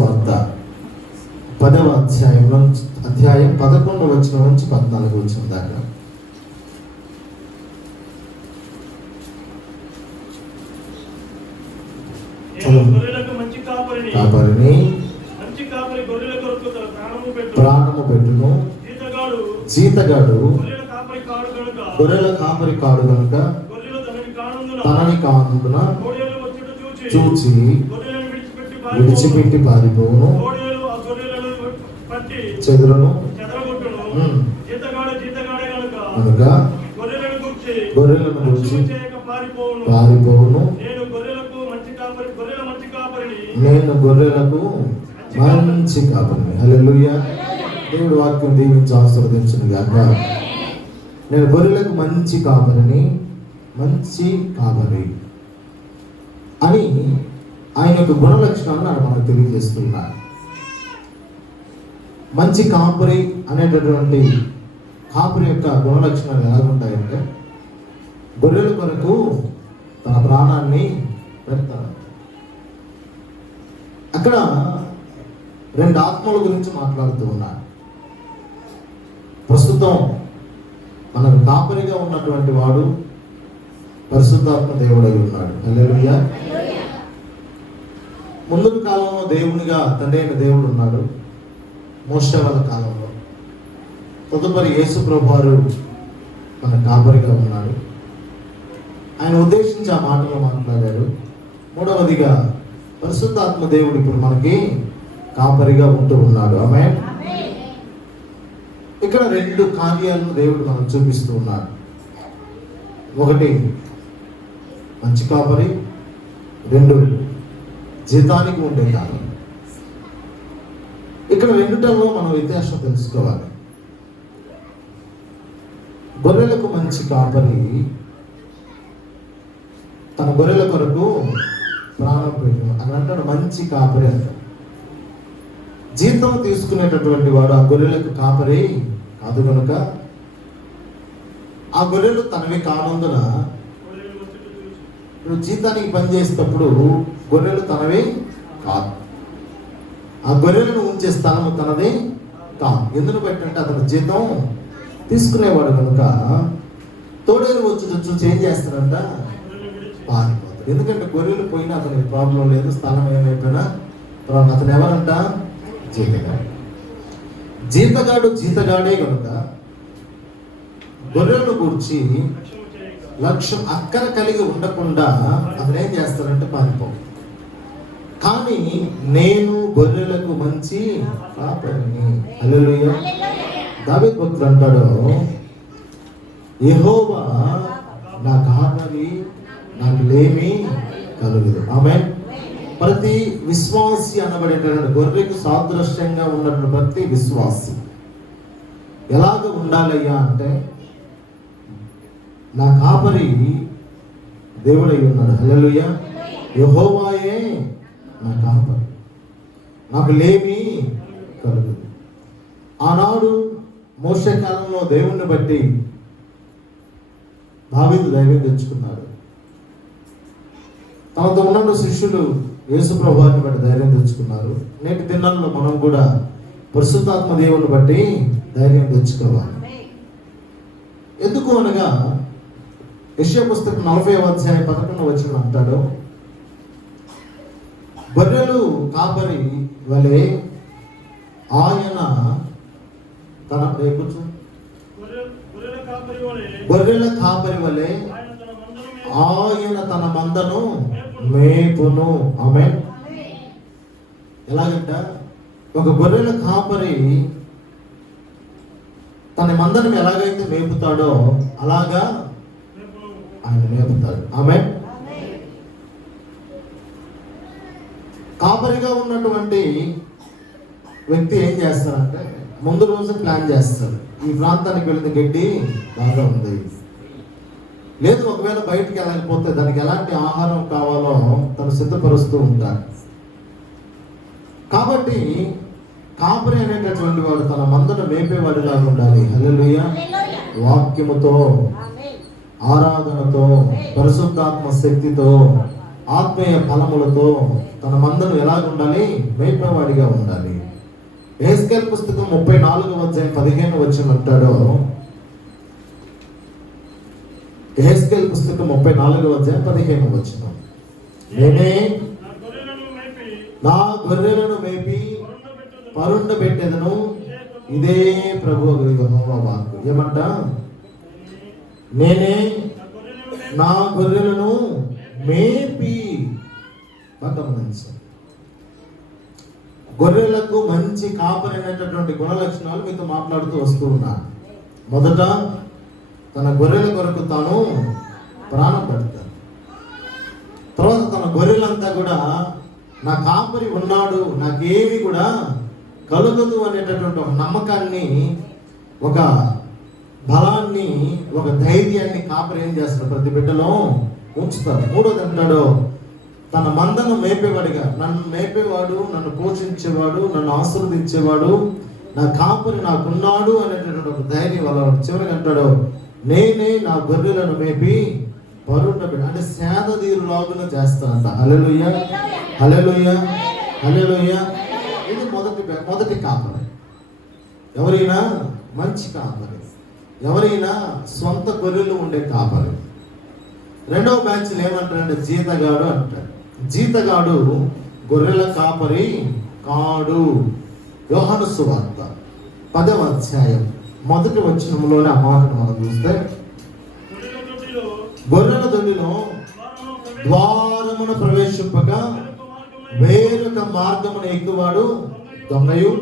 వార్త 10వ అధ్యాయం 11వ వచనం నుంచి 14వ వచనం దాకా. ప్రాణము పెట్టును, జీతగాడు గొర్రెల కాపరి కాడు గనుక తనని కానందున చూచి విడిచిపెట్టి పారిపోవును, చెదురును కనుక గొర్రెలను గురించి పారిపోవును. నేను గొర్రెలకు మంచి కాపరిని. హల్లెలూయా. దేవుడి వాక్యం దీవించి ఆశీర్వదించును గాక. నేను గొర్రెలకు మంచి కాపరిని, మంచి కాపరి అని ఆయన యొక్క గుణ లక్షణాలను ఆయన మనకు తెలియజేస్తున్నారు. మంచి కాపరి అనేటటువంటి కాపరి యొక్క గుణ లక్షణాలు ఎలా ఉంటాయంటే, గొర్రెల కొరకు తన ప్రాణాన్ని పెడతాడు. అక్కడ రెండు ఆత్మల గురించి మాట్లాడుతూ ఉన్నారు. ప్రస్తుతం మనకు కాపరిగా ఉన్నటువంటి వాడు పరిశుద్ధాత్మ దేవుడై ఉన్నాడు. హల్లెలూయా. ముందు కాలంలో దేవునిగా తండ్రి అయిన దేవుడు ఉన్నాడు, మోషే వాళ్ళ కాలంలో. తదుపరి యేసు ప్రభువారు మన కాపరిగా ఉన్నాడు. ఆయన ఉద్దేశించి ఆ మాటలో మాట్లాడారు. మూడవదిగా పరిశుద్ధాత్మ దేవుడు ఇప్పుడు మనకి కాపరిగా ఉంటూ ఉన్నాడు. ఆమేన్. ఇక్కడ రెండు కార్యాలను దేవుడు మనకు చూపిస్తూ ఉన్నాడు. ఒకటి మంచి కాపరి, రెండు జీతానికి ఉండే కాపరి. ఇక్కడ రెండుటల్లో మనం వ్యత్యాసం తెలుసుకోవాలి. గొర్రెలకు మంచి కాపరి తన గొర్రెల కొరకు ప్రాణం పెట్టిన అని అంటాడు, మంచి కాపరి అంటాడు. జీతం తీసుకునేటటువంటి వాడు ఆ గొర్రెలకు కాపరి కాదు కనుక ఆ గొర్రెలు తనవి కానందున జీతానికి పనిచేసేటప్పుడు గొర్రెలు తనవి కాదు. ఆ గొర్రెలను ఉంచే స్థలము తనది కాదు. ఎందుకు పెట్టంటే అతను జీతం తీసుకునేవాడు కనుక తోడేలు వచ్చి చూసి ఏం చేస్తాడంట, పారిపోతాడు. ఎందుకంటే గొర్రెలు పోయినా అతనికి ప్రాబ్లం లేదు, స్థలం ఏమైపోయినా అతను ఎవరంట, జీతగాడు. జీతగాడే కనుక గొర్రెలను కూర్చి లక్ష్యం అక్కర కలిగి ఉండకుండా అతను ఏం చేస్తాడంటే పారిపో. కానీ నేను గొర్రెలకు మంచి కాపరిని. హల్లెలూయా. దావీదు భక్తుడు అంటాడు, యెహోవా నా కాపరి, నాకు లేమి కలుగదు. ఆమేన్. ప్రతి విశ్వాసి అనబడేటటువంటి గొర్రెకు సాదృశ్యంగా ఉన్నటువంటి ప్రతి విశ్వాసి ఎలాగ ఉండాలయ్యా అంటే, నా కాపరి దేవుడై ఉన్నాడు. హల్లెలూయా. యెహోవాయే నా కాపరి, నాకు లేమి కలుగదు. ఆనాడు మోషే కాలంలో దేవుణ్ణి బట్టి దావీదు ధైర్యం తెచ్చుకున్నాడు. తనతో ఉన్న శిష్యులు యేసు ప్రభువుని బట్టి ధైర్యం తెచ్చుకున్నారు. నేటి దినాల్లో మనం కూడా పరిశుద్ధాత్మ దేవుని బట్టి ధైర్యం తెచ్చుకోవాలి. ఎందుకు అనగా యెషయా పుస్తకం 40వ అధ్యాయం 11వ వచనం అంటాడు, గొర్రెలు కాపరి వలె ఆయన తన గొర్రెల కాపరి వలె ఆయన తన మందను మేపును. ఆమేన్. ఎలాగంట, ఒక గొర్రెల కాపరి తన మందను ఎలాగైతే మేపుతాడో అలాగా ఆయన మేపుతాడు. ఆమేన్. కాపరిగా ఉన్నటువంటి వ్యక్తి ఏం చేస్తారంటే, ముందు రోజు ప్లాన్ చేస్తాడు. ఈ ప్రాంతానికి వెళితే గడ్డి బాగా ఉంది, లేదు ఒకవేళ బయటికి వెళ్ళకపోతే దానికి ఎలాంటి ఆహారం కావాలో తను సిద్ధపరుస్తూ ఉంటాడు. కాబట్టి కాపరి అనేటటువంటి వాడు తన మందను మేపేవాడిలాగా ఉండాలి. హల్లెలూయా. వాక్యముతో, ఆరాధనతో, పరిశుద్ధాత్మ శక్తితో ఆత్మీయ ఫలములతో తన మందను ఎలాగ ఉండాలి? మేపేవాడిగా ఉండాలి. యెహెజ్కేలు పుస్తకం 34వ అధ్యాయం 15వ వచనం అంటాడు. యెహెజ్కేలు పుస్తకం 34వ అధ్యాయం 15వ వచనం, నేనే నా గొర్రెలను మేపి పరుండబెట్టెదను, ఇదే ప్రభువు యెహోవా వాక్కు. ఏమంట? నేనే నా గొర్రెలను మేపి. గొర్రెలకు మంచి కాపరి అనేటటువంటి గుణ లక్షణాలు మీతో మాట్లాడుతూ వస్తూ ఉన్నాను. మొదట తన గొర్రెల కొరకు తాను ప్రాణం పెడతాడు. తర్వాత తన గొర్రెలంతా కూడా నా కాపరి ఉన్నాడు, నాకేమి కూడా కలుగదు అనేటటువంటి ఒక నమ్మకాన్ని, ఒక బలాన్ని, ఒక ధైర్యాన్ని కాపరి ఏం చేస్తాడు? ప్రతి బిడ్డలో ఉంచుతాడు. మూడోది అంటాడు, తన మందను మేపేవాడిగా, నన్ను మేపేవాడు, నన్ను పోషించేవాడు, నన్ను ఆశీర్వదించేవాడు, నా కాపరి నాకున్నాడు అనేటటువంటి ఒక ధైర్యం వల్ల చివరికి అంటాడు, నేనే నా గొర్రెలను మేపి పరుండబెట్టి, అంటే సేదతీరులాగున చేస్తానంట. హల్లెలూయా, హల్లెలూయా, హల్లెలూయా. ఇది మొదటి కాపరి. ఎవరైనా మంచి కాపరి, ఎవరైనా సొంత గొర్రెలు ఉండే కాపరి. రెండవ బ్యాచ్లు ఏమంటారంటే జీతగాడు అంటాడు. జీతగాడు గొర్రెల కాపరి కాడు. యోహాను సువార్త 10వ అధ్యాయం 1వ వచనంలోనే ఆ మాటను మనం చూస్తే, గొర్రెల దొడ్డిలో ద్వారమును ప్రవేశింపక వేరొక మార్గమును ఎక్కువాడు దొంగయు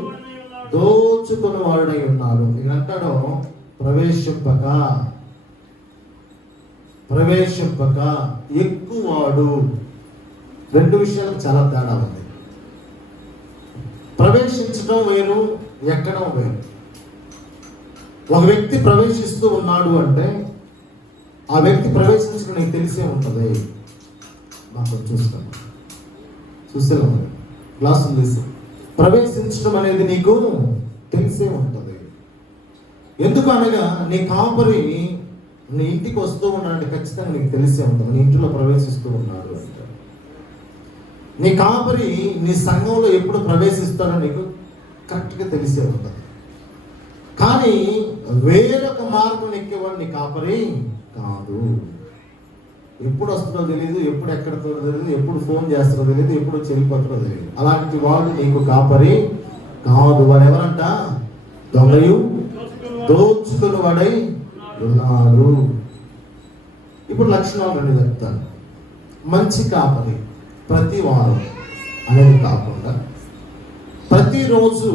దోచుకుని వాడై ఉన్నాడు. ఇక అంటాడు ప్రవేశింపక ఎక్కువాడు. రెండు విషయాలకు చాలా తేడా ఉంది. ప్రవేశించడం వేరు, ఎక్కడం వేరు. ఒక వ్యక్తి ప్రవేశిస్తూ ఉన్నాడు అంటే ఆ వ్యక్తి ప్రవేశించడం నీకు తెలిసే ఉంటుంది. మాకు చూస్తే గ్లాసు తీసి ప్రవేశించడం అనేది నీకు తెలిసే ఉంటుంది. ఎందుకు అనగా నీ కాపరి నీ ఇంటికి వస్తూ ఉన్నాడంటే ఖచ్చితంగా నీకు తెలిసే ఉంటుంది, నీ ఇంటిలో ప్రవేశిస్తూ ఉన్నాడు అంటే. నీ కాపరి నీ సంఘంలో ఎప్పుడు ప్రవేశిస్తాడో నీకు కరెక్ట్గా తెలిసే ఉంటుంది. కానీ వేరొక మార్గం ఎక్కేవాడు నీ కాపరి కాదు. ఎప్పుడు వస్తుందో తెలియదు, ఎప్పుడు ఎక్కడితో తెలియదు, ఎప్పుడు ఫోన్ చేస్తారో తెలియదు, ఎప్పుడు చెల్లిపోతారో తెలియదు. అలాంటి వాడు నీకు కాపరి కాదు. వాడు ఎవరంట? దొంగయు దోచుకుని వాడై ఉన్నాడు. ఇప్పుడు లక్షణాలు రెండు చెప్తాను. మంచి కాపరి ప్రతి వారం అనేది కాకుండా ప్రతిరోజు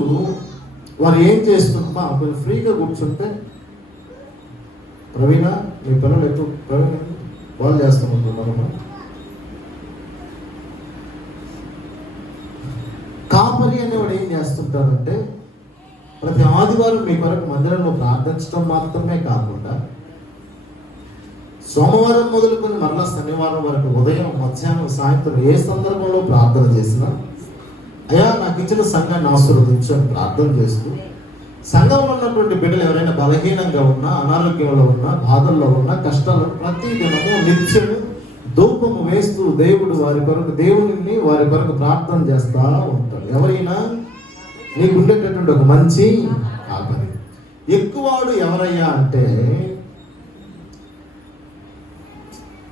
వారు ఏం చేస్తున్నామా కొంచెం ఫ్రీగా కూర్చుంటే, ప్రవీణ మీ పిల్లలు ఎక్కువ ప్రవీణ వాళ్ళు చేస్తామంటున్నారమ్మా. కాపరి అనేవాడు ఏం చేస్తుంటారంటే ప్రతి ఆదివారం మీ కొరకు మందిరంలో ప్రార్థించడం మాత్రమే కాకుండా సోమవారం మొదలుకొని మరలా శనివారం వరకు ఉదయం, మధ్యాహ్నం, సాయంత్రం ఏ సందర్భంలో ప్రార్థన చేసినా, అయ్యా నాకు ఇచ్చిన సంఘాన్ని ఆశీర్వదించు అని ప్రార్థన చేస్తూ, సంఘంలో ఉన్నటువంటి బిడ్డలు ఎవరైనా బలహీనంగా ఉన్నా, అనారోగ్యంలో ఉన్నా, బాధల్లో ఉన్నా, కష్టాలు ప్రతి దినము నిత్యము ధూపము వేస్తూ దేవుడు వారి కొరకు, దేవుని వారి కొరకు ప్రార్థన చేస్తా ఉంటాడు. ఎవరైనా నీకు ఉండేటటువంటి ఒక మంచి కాపరి. ఎక్కువాడు ఎవరయ్యా అంటే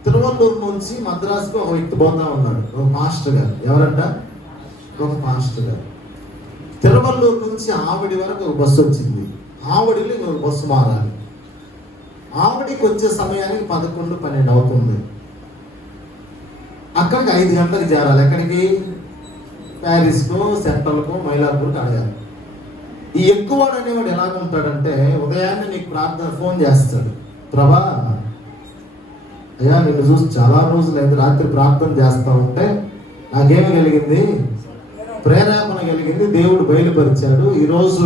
తిరువల్లూరు నుంచి మద్రాసుకు ఒక వ్యక్తి పోతా ఉన్నాడు, ఒక మాస్టర్ గారు. ఎవరంట? ఒక మాస్టర్ గారు. తిరువల్లూరు నుంచి ఆవిడి వరకు ఒక బస్సు వచ్చింది. ఆవిడిలో ఇంకొక బస్సు మారాలి. ఆవిడికి వచ్చే సమయానికి 11, 12 అవుతుంది. అక్కడికి 5 గంటలకు చేరాలి. ఎక్కడికి? ప్యారిస్కో, సెంట్రల్కో, మైలాపూర్కి అడగాలి. ఈ ఎక్కువాడు అనేవాడు ఎలాగుంటాడంటే ఉదయాన్నే నీకు ప్రార్థన ఫోన్ చేస్తాడు, ప్రభా అయ్యా నిన్ను చూసి చాలా రోజులైంది, రాత్రి ప్రార్థన చేస్తా ఉంటే నాకేమి కలిగింది? ప్రేరేపణ కలిగింది, దేవుడు బయలుపరిచాడు, ఈరోజు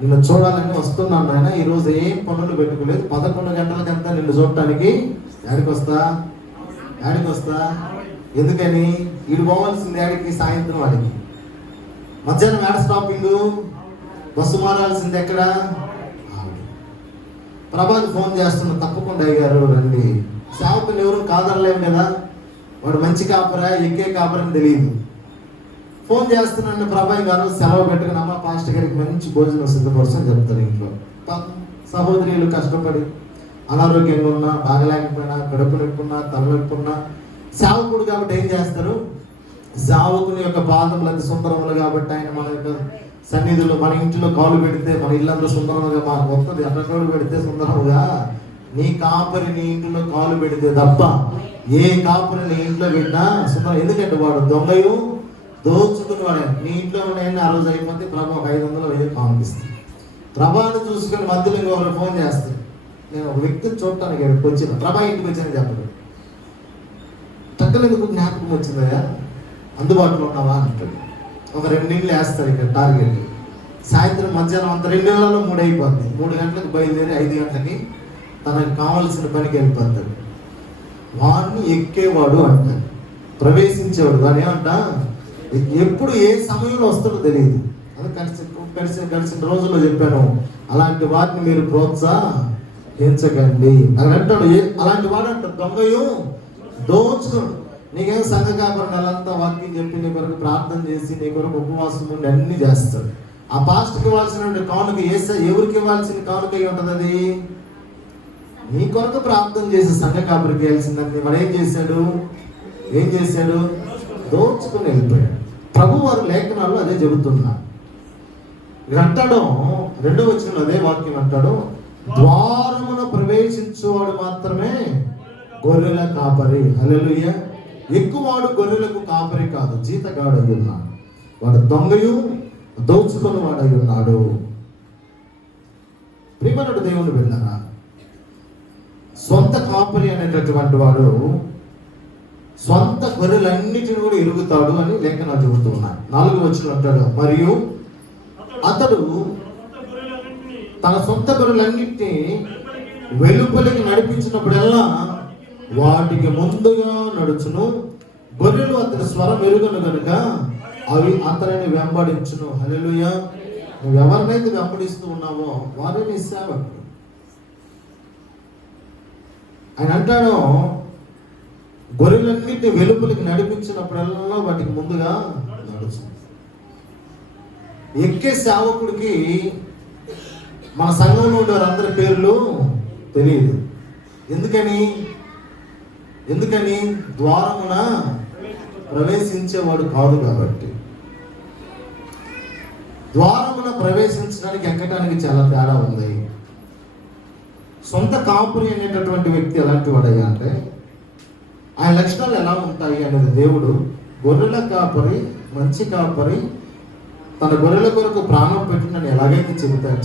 నిన్ను చూడాలని వస్తున్నాను నాయన. ఈరోజు ఏం పనులు పెట్టుకోలేదు, 11 గంటలకంతా నిన్ను చూడటానికి యాడికి వస్తా. ఎందుకని? వీడు పోవాల్సింది యాడికి? సాయంత్రం వాడికి. మధ్యాహ్నం యాడ స్టాపింగ్? బస్సు మారాల్సింది ఎక్కడ? ప్రభాకి ఫోన్ చేస్తున్నా, తప్పకుండా అయ్యారు రండి. సేవకులు ఎవరు కాదనలేము కదా. వాడు మంచి కాపరా ఎక్కే కాపరని తెలియదు. ఫోన్ చేస్తున్నాను, ప్రభాయ్ గారు సెలవు పెట్టుకుని అమ్మ పాస్టర్ గారికి మంచి భోజనం సిద్ధపరుచని చెప్తారు. ఇంట్లో సహోదరులు కష్టపడి అనారోగ్యంగా ఉన్నా, బాగలేకపోయినా, కడుపు నొప్పి ఉన్నా, తలనొప్పి ఉన్నా, సేవకుడు కాబట్టి ఏం చేస్తారు, సేవకుని యొక్క పాదములు అది సుందరములు కాబట్టి ఆయన మన యొక్క సన్నిధిలో మన ఇంటిలో కాలు పెడితే మన ఇల్లంతా సుందరముగా మాకు వస్తుంది. అట్లా కాలు పెడితే సుందరముగా నీ కాపరి నీ ఇంట్లో కాలు పెడితే తప్ప ఏ కాపరి నీ ఇంట్లో పెట్టినా సుందరం. ఎందుకంటే వాడు దొంగయు దోచుకుని వాడు నీ ఇంట్లో ఉన్నాయని ఆ రోజు అయిపోతే ప్రభా ఒక 500 1000 పంపిస్తుంది. ప్రభాని చూసుకుని మధ్యలో ఇంకొకరు ఫోన్ చేస్తాడు. నేను ఒక వ్యక్తిని చూడటానికి వచ్చిన ప్రభా ఇంటికి వచ్చానని చెప్పడు. టక్కలు ఎందుకు జ్ఞాపకం వచ్చిందయ్యా, అందుబాటులో ఉన్నావా అంటాడు. ఒక 2 నీళ్ళు వేస్తారు ఇక్కడ టార్గెట్. సాయంత్రం మధ్యాహ్నం అంత 2 నెలల్లో 3 అయిపోతుంది. 3 గంటలకు బయలుదేరి 5 గంటలకి తనకు కావలసిన పనికి వెళ్ళిపోతాడు. వాడిని ఎక్కేవాడు అంటాడు, ప్రవేశించేవాడు. వాడు ఏమంట ఎప్పుడు ఏ సమయంలో వస్తాడో తెలియదు. అది గడిచిన రోజుల్లో చెప్పాను, అలాంటి వాటిని మీరు ప్రోత్సహించకండి అని అంటాడు. అలాంటి వాడు అంటాడు దొంగయు దోచుకోడు. నీకేం సంఘ కాపరి నెలంతా వాక్యం చెప్పి నీ కొరకు ప్రార్థన చేసి నీ కొరకు ఉపవాసం ఉండి అన్ని చేస్తాడు. ఆ పాస్టర్కి ఇవ్వాల్సిన కానుక ఎవరికి ఇవ్వాల్సిన కానుక అయి ఉంటుంది, అది నీ కొరకు ప్రార్థన చేసి సంఘ కాపరికి ఇవ్వాల్సిందని వాడు ఏం చేశాడు దోచుకుని వెళ్ళిపోయాడు. ప్రభు వారు లేఖనాల్లో అదే చెబుతున్నారు. అంటాడు 2వ వచనంలో అదే వాక్యం అంటాడు, ద్వారమున ప్రవేశించువాడు మాత్రమే గొర్రెల కాపరి. హల్లెలూయా. ఎక్కువాడు గొర్రెలకు కాపరి కాదు, జీతగాడు అయి ఉన్నాడు. వాడు దొంగయు దోచుకుని వాడై ఉన్నాడు. ప్రియమైన దేవుని వెళ్ళరా, సొంత కాపరి అనేటటువంటి వాడు సొంత గొర్రెలన్నిటిని కూడా ఎరుగుతాడు అని లేఖనాలు చెబుతూ ఉన్నాయి. 4వ వచనం అంటాడు, మరియు అతడు తన సొంత గొర్రెలన్నిటినీ వెలుపలికి నడిపించినప్పుడల్లా వాటికి ముందుగా నడుచును. గొర్రెలు అతని స్వరం ఎరుగను కనుక అవి అతనిని వెంబడించును. హల్లెలూయా. నువ్వు ఎవరినైతే వెంబడిస్తూ ఉన్నావో వారే నీ సేవకుడు. ఆయన అంటాడు, గొర్రెలన్నిటిని వెలుపలికి నడిపించినప్పుడల్లా వాటికి ముందుగా నడుచు. ఎక్కే సేవకుడికి మన సంఘంలో ఉండే వారందరి పేర్లు తెలియదు. ఎందుకని ద్వారమున ప్రవేశించేవాడు కాదు కాబట్టి. ద్వారమున ప్రవేశించడానికి ఎక్కడానికి చాలా తేడా ఉంది. సొంత కాపురి అనేటటువంటి వ్యక్తి ఎలాంటి వాడయ్యా అంటే ఆయన లక్షణాలు ఎలా ఉంటాయి అనేది దేవుడు గొర్రెల కాపరి, మంచి కాపరి, తన గొర్రెల కొరకు ప్రాణం పెట్టినని ఎలాగైతే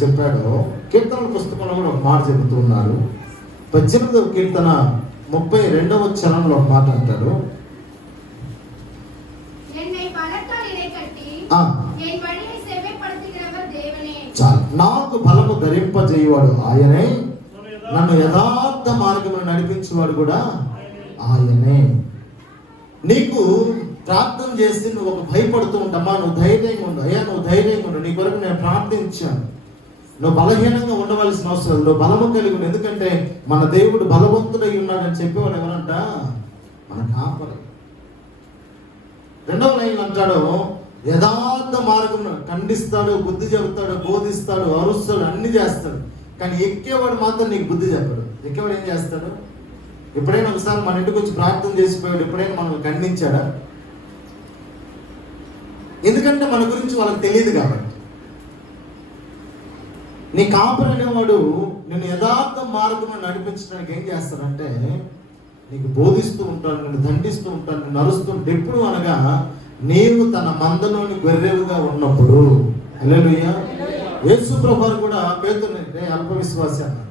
చెప్పాడో కీర్తనల పుస్తకంలో కూడా ఒక మాట చెబుతున్నారు. 18వ కీర్తన 32వ చరణంలో ఒక మాట అంటారు, చాలు నాకు బలము ధరింపజేయవాడు ఆయనే, నన్ను యథార్థ మార్గమును నడిపించేవాడు కూడా ఆయనే. నీకు ప్రార్థన చేసి నువ్వు ఒక భయపడుతూ ఉంటామా, నువ్వు ధైర్యంగా ఉండు, అయ్యా నువ్వు ధైర్యంగా ఉండు, నీ కొరకు నేను ప్రార్థించాను, నువ్వు బలహీనంగా ఉండవలసిన అవసరం, నువ్వు బలము కలిగి ఉండు, ఎందుకంటే మన దేవుడు బలవంతుడై ఉన్నాడని చెప్పేవాడు ఎవరంట, మన కాపరి. 2వ లైన్ అంటాడు, యథార్థ మార్గం ఖండిస్తాడు, బుద్ధి చెబుతాడు, బోధిస్తాడు, అరుస్తాడు, అన్ని చేస్తాడు. కానీ ఎక్కేవాడు మాత్రం నీకు బుద్ధి చెప్పడు. ఎక్కేవాడు ఏం చేస్తాడు? ఎప్పుడైనా ఒకసారి మన ఇంటికి వచ్చి ప్రార్థన చేసిపోయాడు, ఎప్పుడైనా మనం ఖండించాడా? ఎందుకంటే మన గురించి వాళ్ళకి తెలియదు కాబట్టి. నీ కాపరి అనేవాడు నేను యథార్థ మార్గంలో నడిపించడానికి ఏం చేస్తాడంటే నీకు బోధిస్తూ ఉంటాడు, నిన్ను దండిస్తూ ఉంటాడు, నిన్ను అరుస్తుంటే. ఎప్పుడు అనగా నీవు తన మందలోని గొర్రెవుగా ఉన్నప్పుడు. హల్లెలూయా. యేసు ప్రభువు కూడా పేతురుని అల్ప విశ్వాసి అన్నాడు.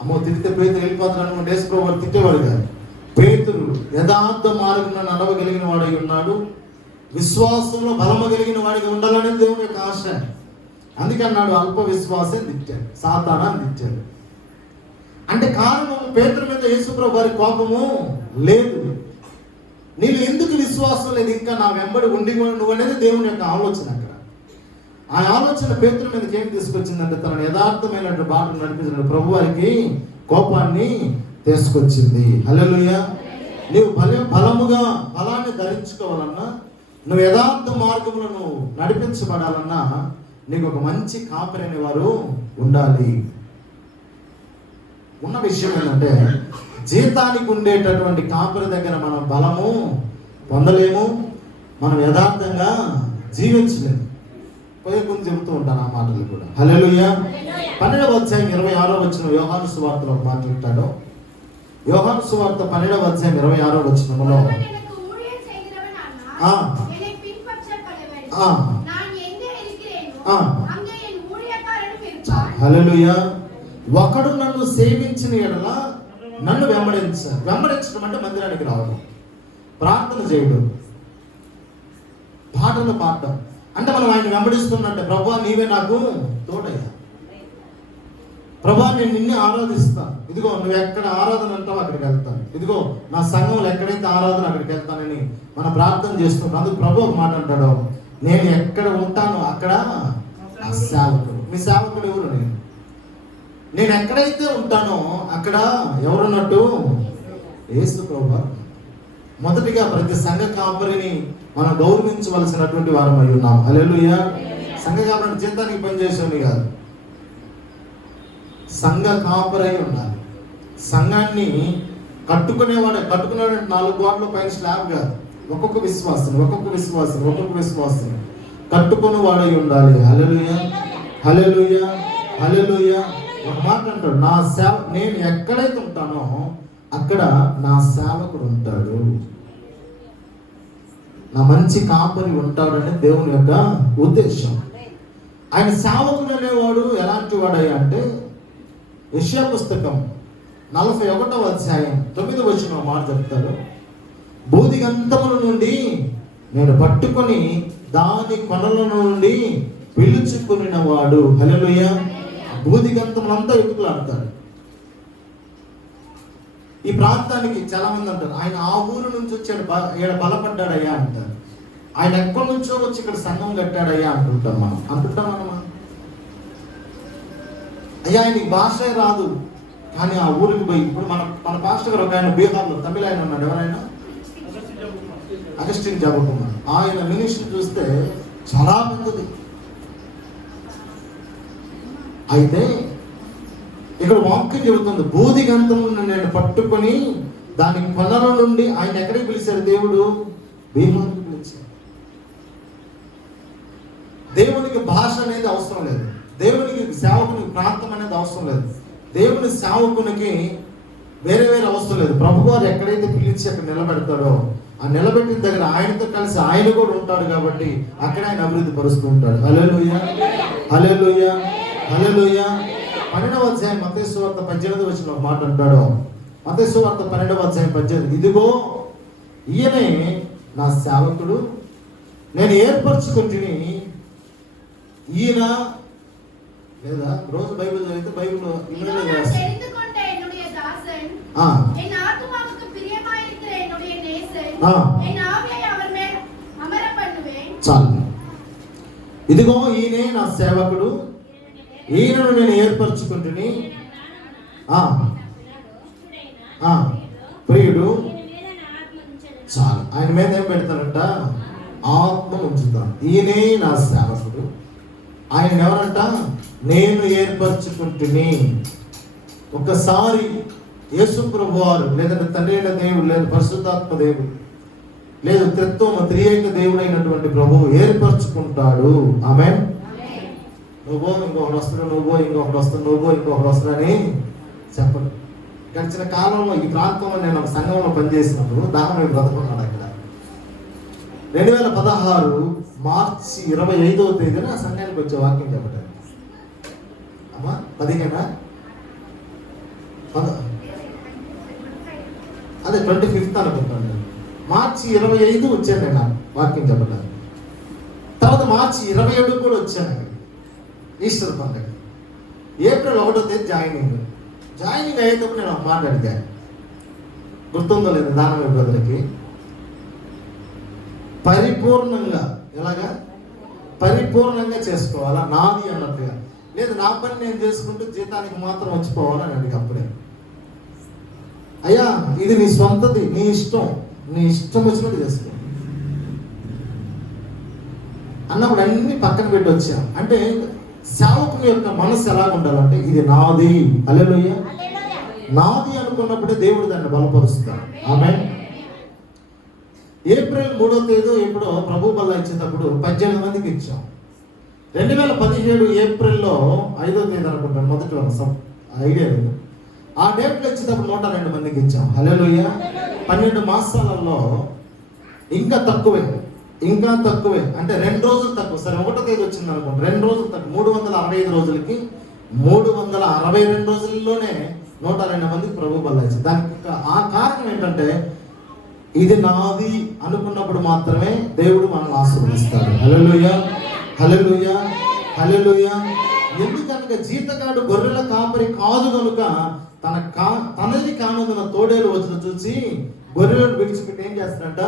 అమ్మో తిరిగితే పేతురు వెళ్ళిపోతాడు అనుకుంటే యేసు ప్రభువు తిట్టేవాడు కాదు. పేతురు యథార్థ మార్గంలో నడవగలిగిన వాడై ఉన్నాడు, విశ్వాసంలో బలము కలిగిన వాడిగా ఉండాలనేది దేవుని యొక్క ఆశ. అందుకన్నాడు అల్ప విశ్వాసం తిట్టాడు, సాతానా అని తిట్టాడు. అంటే కారణం పేతురు మీద యేసు ప్రభువు వారి కోపము లేదు. నీవు ఎందుకు విశ్వాసం లేదు ఇంకా నా వెంబడి ఉండి నువ్వు అనేది దేవుని యొక్క ఆలోచన. అక్కడ ఆ ఆలోచన పేతురు మీదకి ఏం తీసుకొచ్చిందంటే తనను యథార్థమైనటువంటి బాటను నడిపించిన ప్రభు వారికి కోపాన్ని తీసుకొచ్చింది. హల్లెలూయా. నీవు బలాన్ని ధరించుకోవాలన్నా, నువ్వు యథార్థ మార్గములను నడిపించబడాలన్నా నీకు ఒక మంచి కాపరి అనే వారు ఉండాలి. ఉన్న విషయం ఏంటంటే, జీతానికి ఉండేటటువంటి కాపరి దగ్గర మనం బలము పొందలేము, మనం యథార్థంగా జీవించలేము. కొంచెం చెబుతూ ఉంటాను ఆ మాటలు కూడా. హల్లెలూయా. 12వ అధ్యాయం 26వ వచనం యోహాను సువార్తలో ఒక మాట వింటాడు. యోహాను సువార్త 12వ అధ్యాయం 26వ వచనంలో హల్లెలూయా. ఒకడు నన్ను సేవించిన ఎడల నన్ను వెంబడించడం అంటే మందిరానికి రావడం, ప్రార్థన చేయడం, పాటలు పాడడం. అంటే మనం ఆయన వెంబడిస్తున్నట్టే, ప్రభువా నీవే నాకు తోడయ్యా, ప్రభువా నేను నిన్నే ఆరాధిస్తాను, ఇదిగో నువ్వు ఎక్కడ ఆరాధన అంటావు అక్కడికి వెళ్తాను, ఇదిగో నా సంఘంలో ఎక్కడైతే ఆరాధన అక్కడికి వెళ్తానని మనం ప్రార్థన చేస్తున్నాం. అందుకు ప్రభు ఒక మాట అంటాడు, నేను ఎక్కడ ఉంటానో అక్కడ నా సేవకుడు. మీ సేవకుడు ఎవరు? నేను ఎక్కడైతే ఉంటానో అక్కడ ఎవరున్నట్టు? యేసు ప్రభువు. మొదటిగా ప్రతి సంఘ కాపరిని మనం గౌరవించవలసినటువంటి వారం అయి ఉన్నాం. హల్లెలూయా. సంఘ కాపరి జీతానికి పనిచేసేవి కాదు, సంఘ కాపరై ఉండాలి. సంఘాన్ని కట్టుకునేవాడు 4 గోడల పైన స్లాబ్ కాదు, ఒక్కొక్క విశ్వాసం కట్టుకుని వాడై ఉండాలి. హల్లెలూయా, హల్లెలూయా, హల్లెలూయా. ఒక మాట అంటాడు, నేను ఎక్కడైతే ఉంటానో అక్కడ నా సేవకుడు ఉంటాడు, నా మంచి కాపరి ఉంటాడని దేవుని యొక్క ఉద్దేశం. ఆయన సేవకుడు అనేవాడు ఎలాంటి వాడయ్యా అంటే, యెషయా పుస్తకం 41వ అధ్యాయం 9వ వచనం మాట చెప్తాడు, బూదిగంతముల నుండి నేను పట్టుకొని దాని కొనల నుండి పిలుచుకుని వాడు. హల్లెలూయా. బూదిగంతములంతా వెతుకులాడతాడు. ఈ ప్రాంతానికి చాలా మంది అంటారు, ఆయన ఆ ఊరు నుంచి వచ్చాడు, ఇక్కడ బలపడ్డాడయ్యా అంటారు. ఆయన ఎక్కడి నుంచో వచ్చి ఇక్కడ సంఘం కట్టాడయ్యా అంటుంటామా? అయ్యా ఆయనకి భాష రాదు, కానీ ఆ ఊరికి పోయి, ఇప్పుడు మన పాస్టర్ గారు ఒక ఆయన బీహార్లో తమిళ ఆయన ఉన్నాడు, ఎవరైనా అగస్టిన్ జబకుమార్. ఆయన మినిస్ట్రీ చూస్తే చాలా పెద్దది. అయితే ఇక్కడ వాక్యం చెబుతుంది, బూదిగంతమును నేను పట్టుకొని దాని కొనల నుండి, ఆయన ఎక్కడికి పిలిచాడు? దేవుడు బీహార్కి పిలిచాడు. దేవునికి భాష అనేది అవసరం లేదు, దేవునికి సేవకునికి ప్రాంతం అనేది అవసరం లేదు, దేవుని సేవకునికి వేరే అవసరం లేదు. ప్రభు వారు ఎక్కడైతే పిలిచి అక్కడ నిలబెడతాడో ఆ నిలబెట్టిన దగ్గర ఆయనతో కలిసి ఆయన కూడా ఉంటాడు, కాబట్టి అక్కడ ఆయన అభివృద్ధి పరుస్తూ ఉంటాడు. హల్లెలూయా, హల్లెలూయా, హల్లెలూయా. 12వ అధ్యాయం మత్తయి సువార్త 18వ వచనంలో ఒక మాట అంటాడు. మత్తయి సువార్త 12వ అధ్యాయం 18, ఇదిగో ఈయనే నా సేవకుడు, నేను ఏర్పరచుకుంటుని, ఈయన లేదా రోజు బైబిల్ చదివితే బైబిల్ చాలు. ఇదిగో ఈయనే నా సేవకుడు, ఈయనను నేను ఏర్పరచుకుంటుని, ప్రియుడు. చాలు. ఆయన మీద ఏం పెడతానంట? ఆత్మ ఉంచుతాను. ఈయనే నా సేవకుడు, ఆయన ఎవరంట? నేను ఏర్పరచుకుంటుని. ఒకసారి యేసు ప్రభువారు, లేదంటే తండ్రి అయిన దేవుడు, లేదా పరిశుద్ధాత్మ దేవుడు, లేదు త్రియేక దేవుడైనటువంటి ప్రభువు ఏర్పరచుకుంటాడు. ఆమేన్. నువ్వో ఇంకొకరు వస్తున్నాడు, నువ్వో ఇంకొకరు వస్తున్నాడు, నువ్వో ఇంకొకరు వస్తున్నాడని చెప్పడు. గడిచిన కాలంలో ఈ ప్రాంతంలో నేను ఒక సంఘంలో పనిచేసినప్పుడు దాహమే బ్రతుకున్నాడు. అక్కడ 2016 మార్చి 25వ తేదీన ఆ సంఘానికి వచ్చే వాక్యం చెప్పడానికి. అమ్మా 15 అదే 25th అనుకుంటాను. మార్చి 25 వచ్చాను నేను వాక్యం చెప్పడానికి. తర్వాత మార్చి 27 కూడా వచ్చాను, ఈస్టర్ పండుగ. ఏప్రిల్ 1వ తేదీ జాయినింగ్ అయ్యేటప్పుడు నేను ఒక మాట అడిగాను, గుర్తుందో లేదు, దానమే బ్రదర్కి పరిపూర్ణంగా, ఎలాగా పరిపూర్ణంగా చేసుకోవాలా నాది అన్నట్టుగా, లేదు నా పని నేను చేసుకుంటూ జీతానికి మాత్రం వచ్చిపోవాలని అడిగి. అప్పుడే అయ్యా ఇది నీ సొంతది, నీ ఇష్టం వచ్చినట్టు చేసుకో అన్నప్పుడు అన్ని పక్కన పెట్టి వచ్చాం. అంటే సేవకుని యొక్క మనసు ఎలా ఉండాలంటే ఇది నాది, హల్లెలూయా, నాది అనుకున్నప్పుడే దేవుడు దాన్ని బలపరుస్తాడు. ఆమేన్. ఏప్రిల్ 3వ తేదీ ఎప్పుడో ప్రభు బల్ల ఇచ్చేటప్పుడు 18 మందికి ఇచ్చాం. 2017 ఏప్రిల్లో 5వ తేదీ అనుకుంటాను, మొదటి ఐడియా లేదు. ఆ డేట్లో ఇచ్చేటప్పుడు 102 మందికి ఇచ్చాం. హల్లెలూయా. 12 మాసాలలో ఇంకా తక్కువే అంటే 2 రోజులు తక్కువ. సరే 1వ తేదీ వచ్చింది అనుకోండి, 2 రోజులు తక్కువ. 365 రోజులకి 362 రోజుల్లోనే 102 మందికి ప్రభు బల్ల ఇచ్చింది. దానికి ఆ కారణం ఏంటంటే ఇది నాది అనుకున్నప్పుడు మాత్రమే దేవుడు మనల్ని ఆశీర్వదిస్తాడు. హల్లెలూయా, హల్లెలూయా, హల్లెలూయా. ఎందుకనగా జీతగాడు గొర్రెల కాపరి కాదు కనుక తనది కానందున తోడేలు వచ్చిన చూసి గొర్రెలను విడిచిపెట్టి ఏం చేస్తాడంట,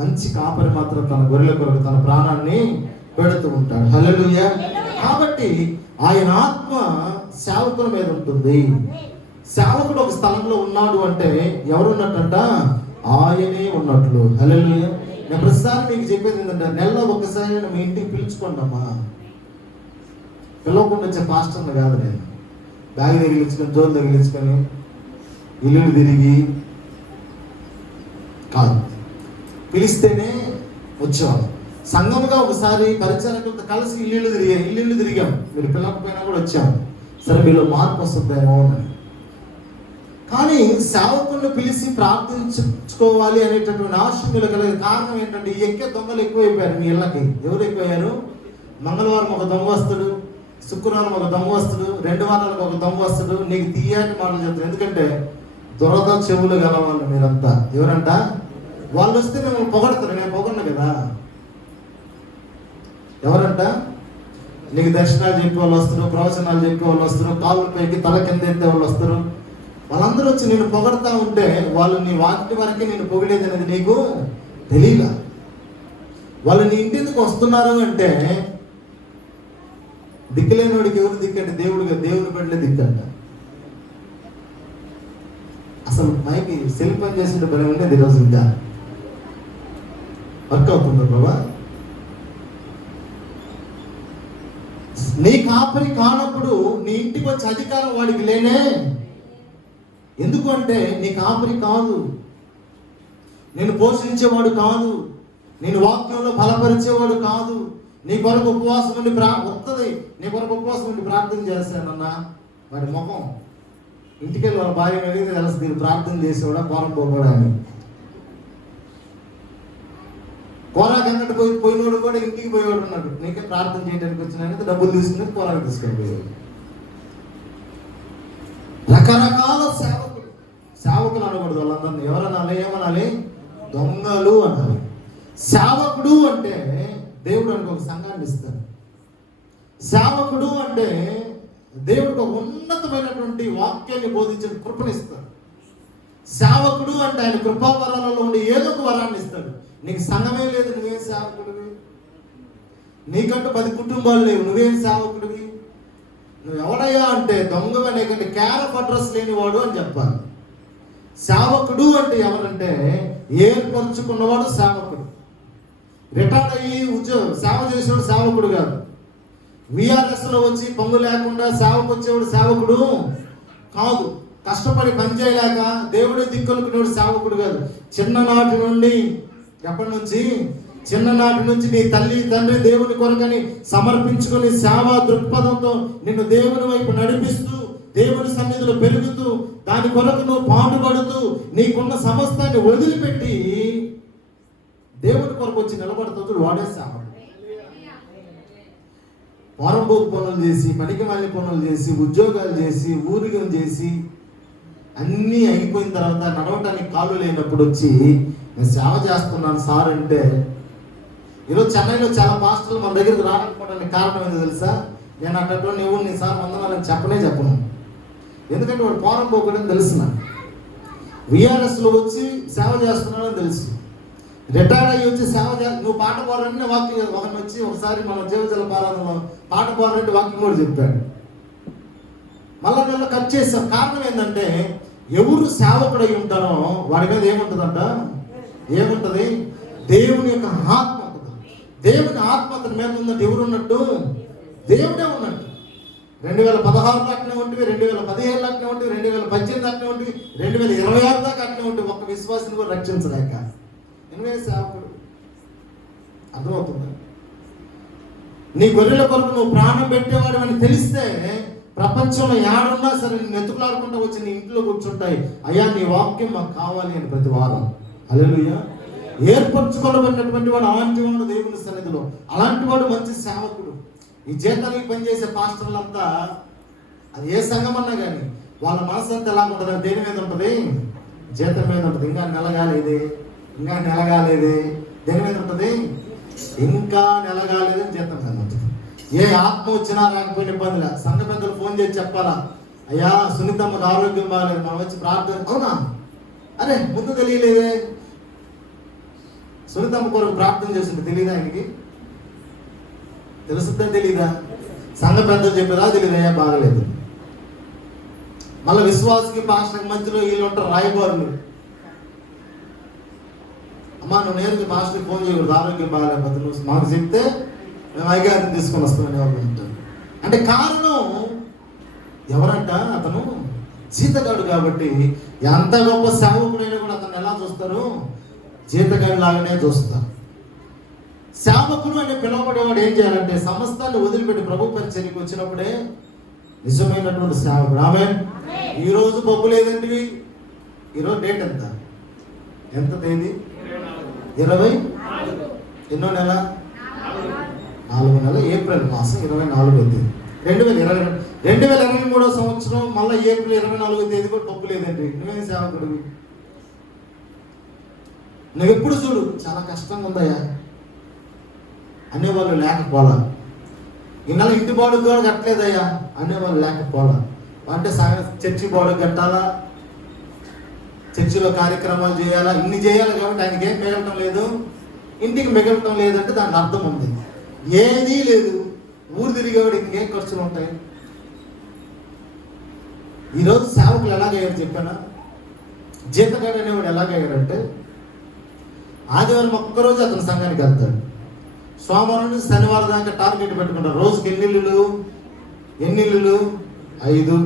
మంచి కాపరి మాత్రం తన గొర్రెల కొరకు తన ప్రాణాన్ని పెడుతూ ఉంటాడు. హల్లెలూయా. కాబట్టి ఆయన ఆత్మ సేవకుల మీద ఉంటుంది. సేవకుడు ఒక స్థలంలో ఉన్నాడు అంటే ఎవరు ఉన్నట్టంట, ఆయనే ఉన్నట్లు. హల్లెలూయా. నేను ప్రతిసారి మీకు చెప్పేది ఏంటంటే నెలలో ఒకసారి మీ ఇంటికి పిలుచుకోండి అమ్మా. పిలవకుండా వచ్చే పాస్టర్ని కాదు నేను. బ్యాగ్ తగిలించుకొని జోలు తగిలించుకొని ఇల్లు తిరిగి కాదు, పిలిస్తేనే వచ్చేవాళ్ళు. సంఘముగా ఒకసారి పరిచారకులతో కలిసి ఇల్లు తిరిగాం. మీరు పిల్లకపోయినా కూడా వచ్చాము. సరే మీలో మార్పు వస్తుందేమో అని. కానీ సేవకులను పిలిచి ప్రార్థించుకోవాలి అనేటటువంటి ఆశ మీలో కలిగే కారణం ఏంటంటే ఈ ఎక్కే దొంగలు ఎక్కువైపోయారు మీ ఇళ్ళకి. ఎవరు ఎక్కువయ్యారు? మంగళవారం ఒక దొంగ వస్తాడు, శుక్రవారం ఒక దొంగ వస్తాడు, 2 వారాలకు ఒక దొంగ వస్తాడు. నీకు తీయని మాటలు చెప్తాడు. ఎందుకంటే దొరద చెవులు గల వాళ్ళు మీరంతా. ఎవరంట? వాళ్ళు వస్తే మిమ్మల్ని పొగడతారు. నేను పొగడను కదా. ఎవరంట? నీకు దర్శనాలు చెప్పే వాళ్ళు వస్తారు, ప్రవచనాలు చెప్పే వాళ్ళు వస్తారు, కాళ్ళ పైకి తల కింద ఎత్తే వాళ్ళు వస్తారు. వాళ్ళందరూ వచ్చి నేను పొగడతా ఉంటే వాళ్ళు నీ వాటి వరకే నేను పొగిడేది అనేది నీకు తెలియదా? వాళ్ళు నీ ఇంటికి వస్తున్నారు అంటే దిక్కులేనివాడికి ఎవరు దిక్కంటే దేవుని బిడ్డలే దిక్కంట. అసలు మైకి సెల్ పని చేసిన పని ఉండేది ఈరోజు ఇంకా వర్క్ అవుతుంది బాబా. నీ కాపరి కానప్పుడు నీ ఇంటికి వచ్చే అధికారం వాడికి లేనే. ఎందుకు అంటే నీ కాపరి కాదు, నేను పోషించేవాడు కాదు, నేను వాక్యంలో బలపరిచేవాడు కాదు. నీ కొరకు ఉపవాసం నుండి వస్తుంది, నీ కొరకు ఉపవాసం నుండి ప్రార్థన చేస్తానన్నా వాడి ముఖం ఇంటికెళ్ళి వాళ్ళ భార్య అడిగితే తెలుసు నేను ప్రార్థన చేసేవాడా కోరం పోకూడా అని. కోరాకన్నట్టు పోయినోడు కూడా ఇంటికి పోయేవాడు ఉన్నాడు. నీకే ప్రార్థన చేయడానికి వచ్చిన డబ్బులు తీసుకుని కోరాకు తీసుకెళ్ళిపోయాడు. రకరకాల సేవకులు అనకూడదు వాళ్ళందరినీ. ఎవరనాలి? ఏమనాలి? దొంగలు అనాలి. సేవకుడు అంటే దేవుడు అంటే ఒక సంఘాన్ని ఇస్తాడు. సేవకుడు అంటే దేవుడికి ఒక ఉన్నతమైనటువంటి వాక్యాన్ని బోధించిన కృపనిస్తాడు. సేవకుడు అంటే ఆయన కృపావరాలలో ఉండి ఏదో ఒక వరాన్ని ఇస్తాడు. నీకు సంఘమే లేదు, నువ్వేం సేవకుడివి? నీకంటూ 10 కుటుంబాలు లేవు, నువ్వేం సేవకుడివి? నువ్వు ఎవడయ్యా అంటే దొంగగా నీకంటే కేర్ ఆఫ్ అడ్రస్ లేనివాడు అని చెప్పాలి. సేవకుడు అంటే ఎవరంటే ఏర్పరచుకున్నవాడు సేవకుడు. రిటైర్డ్ అయ్యి సేవ చేసేవాడు సేవకుడు కాదు. విఆర్ఎస్లో వచ్చి పనులు లేకుండా సేవకు వచ్చేవాడు సేవకుడు కాదు. కష్టపడి పని చేయలేక దేవుడి దిక్కునుకునేవాడు సేవకుడు కాదు. చిన్ననాటి నుండి, ఎప్పటి నుంచి? చిన్ననాటి నుంచి నీ తల్లి తండ్రి దేవుని కొరకని సమర్పించుకొని సేవా దృక్పథంతో నిన్ను దేవుని వైపు నడిపిస్తూ దేవుని సన్నిధిలో పెరుగుతూ దాని కొరకు నువ్వు పాటుపడుతూ నీకున్న సమస్తాన్ని వదిలిపెట్టి దేవుని కొరకు వచ్చి నిలబడుతూ వాడే సేవ. వారంబోకు పనులు చేసి, పనికి మళ్ళీ పనులు చేసి, ఉద్యోగాలు చేసి, ఊరిగం చేసి అన్నీ అయిపోయిన తర్వాత నడవటానికి కాళ్ళు లేనప్పుడు వచ్చి నేను సేవ చేస్తున్నాను సార్ అంటే, ఈరోజు చెన్నైలో చాలా పాస్టర్లు మన దగ్గరికి రాకపోవడానికి కారణం ఏంటో తెలుసా? నేను అక్కడ నువ్వు నీ సార్ వందనాలని చెప్పను. ఎందుకంటే వాడు పోరం పోకూడదని తెలుసు నాకు. విఆర్ఎస్లో వచ్చి సేవ చేస్తున్నానని తెలుసు. రిటైర్డ్ అయ్యి వచ్చి సేవ నువ్వు పాట పాడాలంటే వాక్యం ఒకరిని వచ్చి ఒకసారి మన జీవజల పారాధనలో పాట పాడాలంటే వాక్యం కూడా చెప్పాడు. మళ్ళా నెల కట్ చేసాం. కారణం ఏంటంటే ఎవరు సేవకుడై ఉంటారో వాడి మీద ఏముంటుందంట, ఏముంటుంది? దేవుని యొక్క ఆత్మ ఉంటుంది. దేవుని ఆత్మ అతని మీద ఉన్నట్టు ఎవరు ఉన్నట్టు? దేవుడే ఉన్నట్టు. 2016 అట్నే ఉంటుంది, 2017 అట్నే ఉంటుంది, 2018 అట్నే ఉంటుంది, 2026 దాకా అట్నే ఉంటుంది. ఒక్క విశ్వాసిని కూడా రక్షించలేక ఎనివే సేవకుడు. అర్థమవుతుంది? నీ గొర్రెల కొరకు నువ్వు ప్రాణం పెట్టేవాడు అని తెలిస్తే ప్రపంచంలో ఏడున్నా సరే నేను ఎత్తుకులాడుకుంటూ వచ్చి నీ ఇంట్లో కూర్చుంటాయి. అయ్యా నీ వాక్యం మాకు కావాలి అని ప్రతి వారం. హల్లెలూయా. ఏర్పరచుకోబడినటువంటి వాడు అలాంటి వాడు దేవుని సన్నిధిలో, అలాంటి వాడు మంచి సేవకుడు. ఈ జీతానికి పనిచేసే పాస్టర్లంతా అది ఏ సంఘం అన్నా కానీ వాళ్ళ మనసు అంతా ఎలా ఉంటుంది? దేని మీద ఉంటుంది? జీతం మీద ఉంటుంది. ఇంకా నెలగాలేదు, ఇంకా నెలగాలేదు. దేని మీద ఉంటుంది? ఇంకా నెలగాలేదు అని జీతం మీద ఉంటుంది. ఏ ఆత్మ వచ్చినా రాకపోయిన ఇబ్బందిలే. సంఘ పెద్దలు ఫోన్ చేసి చెప్పాలా, అయ్యా సునీతమ్మకు ఆరోగ్యం బాగాలేదు, మనం వచ్చి ప్రార్థన. అవునా? అరే ముందు తెలియలేదే. సునీతమ్మ కొరకు ప్రార్థన చేస్తుంటే తెలియదా? ఆయనకి తెలుస్తుందా తెలీదా? సంఘ పెద్దలు చెప్పేదా తెలియదా? బాగలేదు. మళ్ళీ విశ్వాసకి పాస్టర్కి మధ్యలో వీళ్ళు ఉంటారు రాయబారులు. అమ్మా నువ్వు నేరుగా మాస్టర్కి ఫోన్ చేయకూడదు, ఆరోగ్యం బాగాలేకపోతే నువ్వు మాకు చెప్తే మేము అయ్యగారిని తీసుకొని వస్తామని ఎవరు ఉంటారు. అంటే కారణం ఎవరంట? అతను జీతగాడు కాబట్టి. ఎంత గొప్ప సేవకుడైనా కూడా అతను ఎలా చూస్తారు? జీతగాడి లాగానే చూస్తారు. సేవకుడు అని పిలువబడేవాడు ఏం చేయాలంటే సమస్తాన్ని వదిలిపెట్టి ప్రభు పరిచర్యకి వచ్చినప్పుడే నిజమైనటువంటి సేవకుడు. ఆమేన్. ఈరోజు పప్పు లేదండి. ఈరోజు డేట్ ఎంత? ఎంత తేదీ? 20 ఎన్నో నెల? 4వ నెల, ఏప్రిల్ మాసం 24వ తేదీ 2023 సంవత్సరం. మళ్ళీ ఏప్రిల్ 24వ తేదీ కూడా పప్పు లేదండి. నువ్వేం సేవకుడివి? నువ్వు ఎప్పుడు చూడు చాలా కష్టంగా ఉందయ్యా అనేవాళ్ళు లేకపోలా. ఈ నెల ఇంటి బాడు కూడా కట్టలేదయ్యా అనేవాళ్ళు లేకపోలా. అంటే చర్చి బాడు కట్టాలా, చర్చిలో కార్యక్రమాలు చేయాలా, ఇన్ని చేయాలి కాబట్టి ఆయనకి ఏం మిగలటం లేదు, ఇంటికి మిగలటం లేదంటే దానికి అర్థం ఉంది. ఏదీ లేదు, ఊరు తిరిగేవాడు ఇంకేం ఖర్చులు ఉంటాయి. ఈరోజు సేవకులు ఎలాగయ్యారు చెప్పానా? జీతగాడు అనేవాడు ఎలాగయ్యారంటే ఆదివారం ఒక్కరోజు అతను సంఘానికి వెళ్తాడు. సోమవారం నుంచి శనివారం దాకా టార్గెట్ పెట్టుకుంటారు. రోజుకి ఎన్ని ఇల్లులు? 5.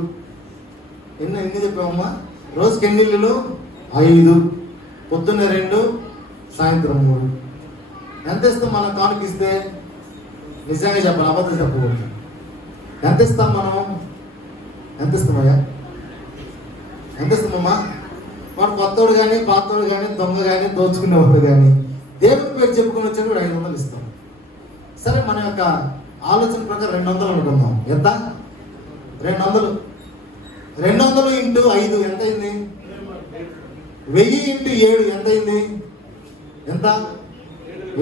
ఎన్ని చెప్పామమ్మా? రోజుకి ఎన్ని ఇల్లులు? 5. పొద్దున్నే 2, సాయంత్రం 3. ఎంత ఇస్తాం మనం కానుకిస్తే? నిజంగా చెప్పాలి, అబద్ధం చెప్పకూడదు. ఎంత ఇస్తాం మనం? ఎంత ఇస్తామయ్యా? ఎంత ఇస్తామమ్మా? వాడు కొత్తోడు కానీ పాతోడు కానీ దొంగ కానీ దోచుకునేవాడు కానీ దేవుని పేరు చెప్పుకొని వచ్చాడు 500 ఇస్తాం. సరే మన యొక్క ఆలోచన ప్రకారం 200 అనుకుందాం. ఎంత? 200. 200 ఇంటూ 5 ఎంత అయింది? 1000 ఇంటూ 7 ఎంత అయింది? ఎంత?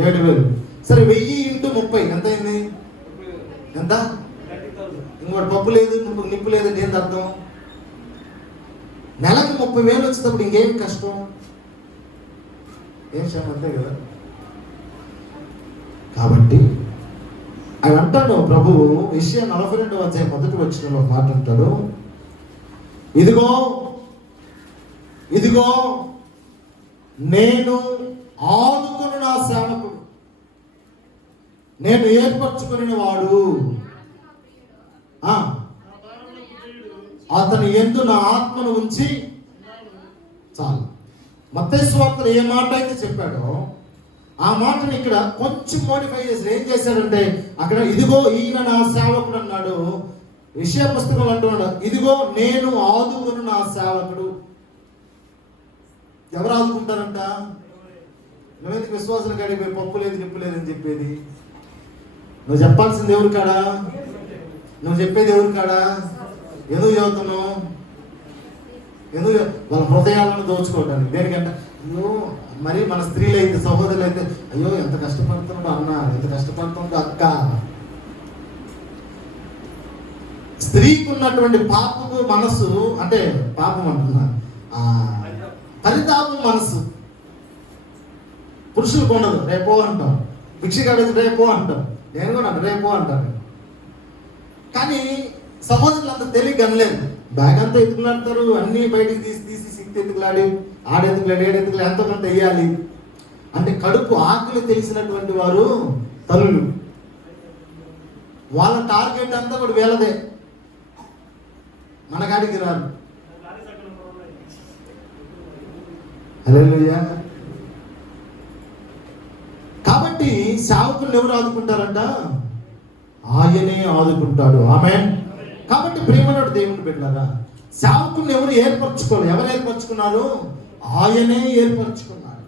7000. సరే 1000 ఇంటూ 30 ఎంత అయింది? ఎంత? ఇంకోటి పప్పు లేదు, నిప్పు లేదంటే ఏంటి అర్థం? నెలకు 30,000 వచ్చేటప్పుడు ఇంకేమి కష్టం? ఏం శ్రమ? అంతే కదా. కాబట్టి ఆయన అంటాడు ప్రభువు యెషయా 42వ అధ్యాయం 1వ వచనంలో మాట అంటాడు, ఇదిగో ఇదిగో నేను ఆదుకుని నా సేవకుడు, నేను ఏర్పరచుకుని వాడు, అతని యందు నా ఆత్మను ఉంచి చాలు. మత్తయి సువార్తలో ఏ మాట అయితే చెప్పాడో ఆ మాటని ఇక్కడ కొంచెం మోడిఫై చేసి ఏం చేశాడంటే అక్కడ ఇదిగో ఈయన నా సేవకుడు అన్నాడు. యెషయా పుస్తకం అంటున్నాడు, ఇదిగో నేను ఆదుకును నా సేవకుడు. ఎవరు ఆదుకుంటారంట? నువ్వెందుకు విశ్వాసం కాడికి పప్పు లేదు నిప్పు లేదని చెప్పేది? నువ్వు చెప్పాల్సింది ఎవరు కాడా? నువ్వు చెప్పేది ఎవరు కాడా? ఎందుకు చదువుతున్నావు? ఎందుకు? వాళ్ళ హృదయాలను దోచుకోవడానికి. దేనికంటే అయ్యో మరి మన స్త్రీలు అయితే సహోదరులు అయితే అయ్యో ఎంత కష్టపడుతున్నాడు అన్న, ఎంత కష్టపడుతుందో అక్క. స్త్రీకి ఉన్నటువంటి పాపము మనసు, అంటే పాపం అంటున్నా పరితాపం మనసు పురుషులకు ఉండదు. రేపో అంటాం, భిక్షగాడు రేపో అంటాం, నేను కూడా రేపో అంటాను. కానీ సహోదరులు అంత తేలిగ్గా అనలేదు. బ్యాగ్ అంతా ఎత్తుకులాడతారు, అన్నీ బయటికి తీసి సిక్తి ఎత్తుకులాడి ఆడెత్తుకులాడి ఏడెత్తుకులాడి ఎంతో కొంత వేయాలి. అంటే కడుపు ఆకలి తెలిసినటువంటి వారు తల్లులు. వాళ్ళ టార్గెట్ అంతా కూడా వీళ్ళదే, మన కాడికి రాదు. హల్లెలూయా. కాబట్టి సేవకులను ఎవరు ఆదుకుంటారంట? ఆయనే ఆదుకుంటాడు. ఆమేన్. కాబట్టి ప్రేమనుడు దేవుని బిడ్డలారా, సేవకులను ఎవరు ఏర్పరచుకోవాలి? ఎవరు ఏర్పరచుకున్నారు? ఆయనే ఏర్పరచుకున్నాడు.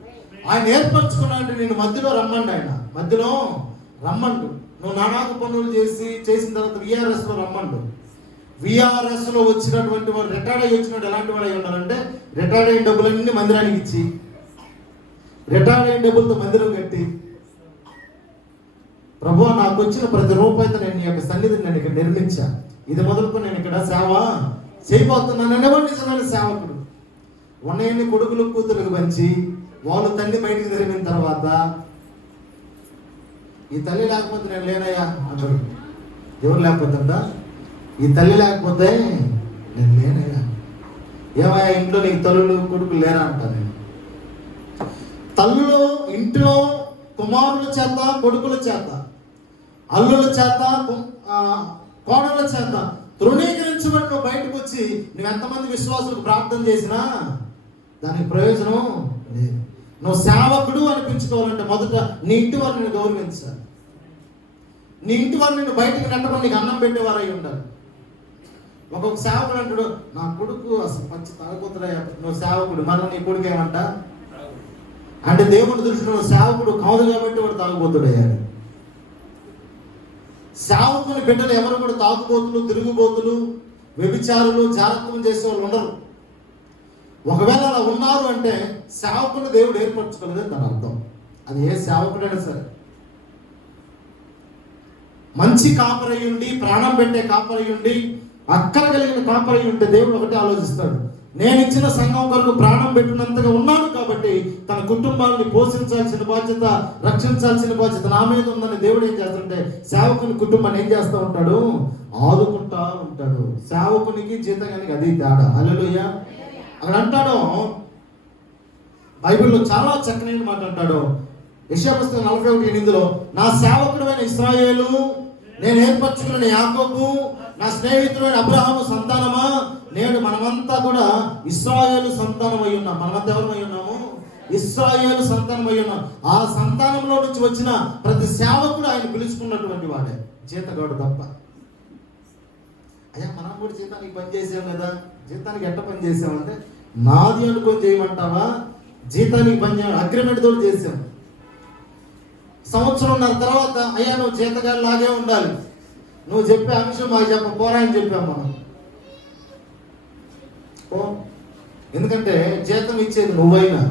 ఆయన ఏర్పరచుకున్నాడు. నేను మధ్యలో రమ్మండి, ఆయన మధ్యలో రమ్మండు. నువ్వు నానాకు పనులు చేసిన తర్వాత విఆర్ఎస్లో రమ్మండు. విఆర్ఎస్లో వచ్చినటువంటి వాడు, రిటైర్డ్ అయ్యి వచ్చినట్టు ఎలాంటి వాడు అయి ఉన్నారంటే, రిటైర్డ్ అయిన డబ్బులన్నీ మందిరానికి ఇచ్చి, రిటైర్డ్ అయిన డబ్బులతో మందిరం కట్టి, ప్రభువా నాకు వచ్చిన ప్రతి రూపాయితో నేను నీ యొక్క సన్నిధిని నేను ఇక్కడ నిర్మించా, ఇది మొదలుకొని నేను ఇక్కడ సేవ చేయబోతున్నాను అనేవాడు నిజమైన సేవకుడు. ఉన్నయన్ని కొడుకులు కూతురుకు పంచి వాళ్ళు తల్లి బయటికి తిరిగిన తర్వాత, ఈ తల్లి లేకపోతే నేను లేనయ్యా అంటాడు. ఎవరు లేకపోతుందా? ఈ తల్లి లేకపోతే నేను లేనయ్యా. ఏమయ్యా ఇంట్లో నీకు తల్లులు కొడుకులు లేరా అంటా. నేను తల్లులు ఇంట్లో కుమారుల చేత, కొడుకుల చేత, అల్లుల చేత, కోడళ్ళ చేత తృణీకరించబడి నువ్వు బయటకు వచ్చి నువ్వు ఎంతమంది విశ్వాసులకు ప్రార్థన చేసినా దానికి ప్రయోజనం లేదు. నువ్వు సేవకుడు అనిపించుకోవాలంటే మొదట నీ ఇంటి వారు నిన్ను గౌరవించాలి. నీ ఇంటి వారు నిన్ను బయటకు నెట్టమని నీకు అన్నం పెట్టేవారు అయి ఉండాలి. ఒక్కొక్క సేవకుడు అంటాడు, నా కొడుకు అసలు మంచి తాగుతున్నాయా. నువ్వు సేవకుడు, మరి నీ కొడుకు ఏమంట అంటే దేవుని దృష్టిలో నువ్వు సేవకుడు కాదు కాబట్టి వాడు తాగుబోతుడయ్యాడు. సేవకుని బిడ్డలు ఎవరు కూడా తాగుబోతులు, తిరుగుబోతులు, వ్యభిచారులు, జాగ్రత్తలు చేసే వాళ్ళు ఉండరు. ఒకవేళ అలా ఉన్నారు అంటే సేవకుని దేవుడు ఏర్పరచుకోలేదని దాని అర్థం. అది ఏ సేవకుడైనా సరే. మంచి కాపరై ఉండి, ప్రాణం పెట్టే కాపరై ఉండి, అక్కర కలిగిన కాపరై ఉంటే దేవుడు ఒకటే ఆలోచిస్తాడు, నేను ఇచ్చిన సంఘం కొరకు ప్రాణం పెట్టినంతగా ఉన్నాడు కాబట్టి తన కుటుంబాన్ని పోషించాల్సిన బాధ్యత, రక్షించాల్సిన బాధ్యత నా మీద ఉందని దేవుడు ఏం చేస్తాడంటే సేవకుని కుటుంబాన్ని ఏం చేస్తూ ఉంటాడు? ఆదుకుంటా ఉంటాడు. సేవకునికి జీతగానికి అది తేడా. హల్లెలూయా. అక్కడ అంటాడు, బైబిల్లో చాలా చక్కనైన మాట అంటాడు. యెషయా పుస్తకం 41:8 నా సేవకుడైన ఇశ్రాయేలు, నేను ఏర్పరచుకున్న యాకోబు, నా స్నేహితుడైన అబ్రహాము సంతానమా, నేడు మనమంతా కూడా ఇశ్రాయేలు సంతానమై ఉన్నాం. మనమంతా ఎవరమై ఉన్నాము? ఇశ్రాయేలు సంతానమై ఉన్నాం. ఆ సంతానంలో నుంచి వచ్చిన ప్రతి సేవకుడు ఆయన పిలుచుకున్నటువంటి వాడే, జీతగాడు తప్ప. అయ్యా మనం కూడా జీతానికి పని చేసాం కదా, జీతానికి ఎట్ట పని చేసామంటే నాది అనుకొని చేయమంటావా? జీతానికి పని అగ్రిమెంట్ తోటి చేసాం. సంవత్సరంన్నర తర్వాత అయ్యా నువ్వు జీతగాడు లాగే ఉండాలి, నువ్వు చెప్పే అంశం మాకు చెప్పపోరా అని చెప్పాం మనం. ఎందుకంటే జీతం ఇచ్చేది నువ్వైనా,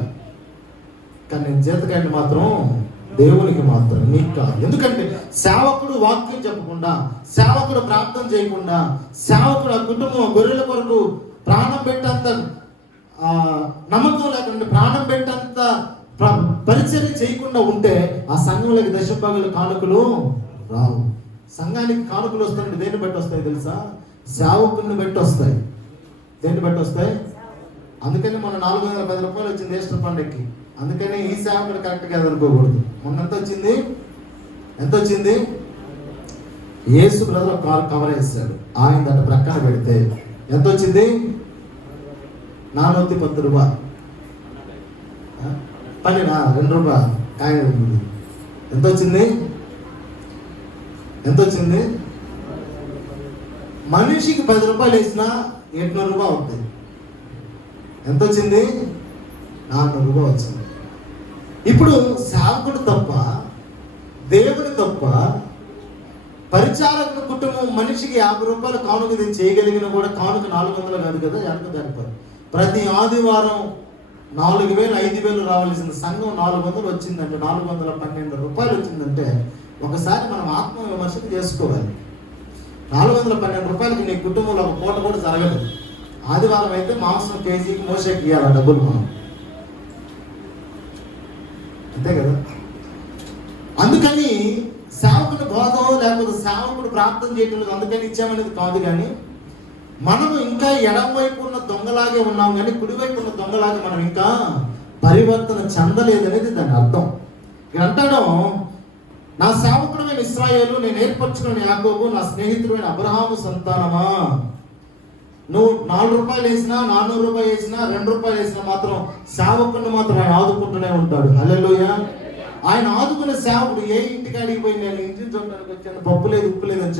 కానీ జీతగాడిని మాత్రం దేవునికి మాత్రం, నీకు కాదు. ఎందుకంటే సేవకుడు వాక్యం చెప్పకుండా, సేవకుడు ప్రార్థన చేయకుండా, సేవకుడు ఆ కుటుంబం గొర్రెల కొరకు ప్రాణం పెట్టేంత నమ్మకం లేకుండా, ప్రాణం పెట్టేంత పరిచర్య చేయకుండా ఉంటే ఆ సంఘంలోకి దశభాగాలు కానుకలు రావు. సంఘానికి కానుకలు వస్తాయంటే దేన్ని బట్టి వస్తాయి తెలుసా? సేవకుని బట్టి వస్తాయి. దేన్ని బట్టి వస్తాయి? అందుకని మన 410 రూపాయలు వచ్చింది ఈస్టర్ పండుగకి. అందుకని ఈ సేవకుడు కరెక్ట్ కాదు అనుకోకూడదు. మొన్న ఎంత వచ్చింది? ఎంత వచ్చింది? యేసు బ్రదర్ కార్ కవర్ వేస్తాడు, ఆయన దాన్ని ప్రక్కన పెడితే ఎంత వచ్చింది? 410 రూపాయలు. 2 రూపాయలు కాయ. ఎంత వచ్చింది? ఎంత వచ్చింది? మనిషికి 10 రూపాయలు వేసినా 800 రూపాయలు అవుతుంది. ఎంత వచ్చింది? 400 రూపాయలు వచ్చింది. ఇప్పుడు సేవకుడు తప్ప, దేవుని తప్ప, పరిచారకుల కుటుంబం మనిషికి 50 రూపాయలు కానుక చేయగలిగిన కూడా కానుక 400 కాదు కదా, ఎంత దానిపై ప్రతి ఆదివారం 4000 5000 రావాల్సిన సంఘం 400 వచ్చిందంటే, 412 రూపాయలు వచ్చిందంటే ఒకసారి మనం ఆత్మ విమర్శకు చేసుకోవాలి. 412 రూపాయలకి నీ కుటుంబంలో ఒక పూట కూడా జరగదు. ఆదివారం అయితే మాంసం కేజీకి మోసేకి ఇవ్వాలి డబ్బులు మనం, అంతే కదా. అందుకని సేవకుని హోదో లేకపోతే సేవకుడు ప్రార్థన చేయటం లేదు అందుకని ఇచ్చామనేది కాదు. కానీ మనము ఇంకా ఎడమ వైపు ఉన్న దొంగలాగే ఉన్నాం, కానీ కుడివైపు ఉన్న దొంగలాగే మనం ఇంకా పరివర్తన చెందలేదనేది దాని అర్థం. ఇక్కడ అంటాడు, నా సేవకుడమైన ఇశ్రాయేలు, నేను ఏర్పరచుకున్న యాకోబు, నా స్నేహితుడైన అబ్రహాము సంతానమా, నువ్వు 4 రూపాయలు వేసినా, 400 రూపాయలు వేసినా, 2 రూపాయలు వేసినా మాత్రం సేవకుడిని మాత్రం ఆయన ఆదుకుంటూనే ఉంటాడు. హల్లెలూయా. ఆయన ఆదుకునే సేవకుడు ఏ ఇంటికాడికి పోయి నేను ఇంటిని చూడడానికి వచ్చాను, పప్పు లేదు ఉప్పు లేదని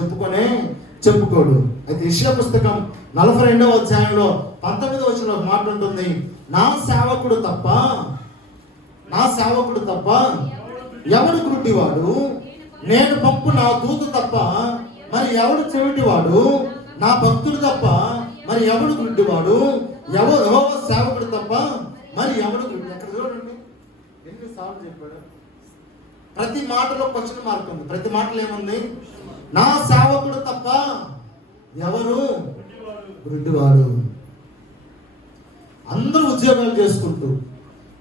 చెప్పుకోడు. అయితే యెషయా పుస్తకం 42వ అధ్యాయంలో 19వ వచనంలో మాట ఉంటుంది, నా సేవకుడు తప్ప ఎవడు గుడ్డివాడు, నేను పంపు నా దూత తప్ప మరి ఎవడు చెవిటివాడు, నా భక్తుడు తప్ప మరి ఎవడు గుడ్డివాడు, యెహోవా సేవకుడు తప్ప మరి ఎవడు గుడ్డి. ఎక్కడ చూడండి ఎన్నిసార్లు చెప్పాడు. ప్రతి మాటలో క్వశ్చన్ మార్క్ ఉంది. ప్రతి మాటలో ఏముంది, నా సేవకుడు తప్ప ఎవరు గుడ్డివాడు. అందరూ ఉద్యోగాలు చేసుకుంటూ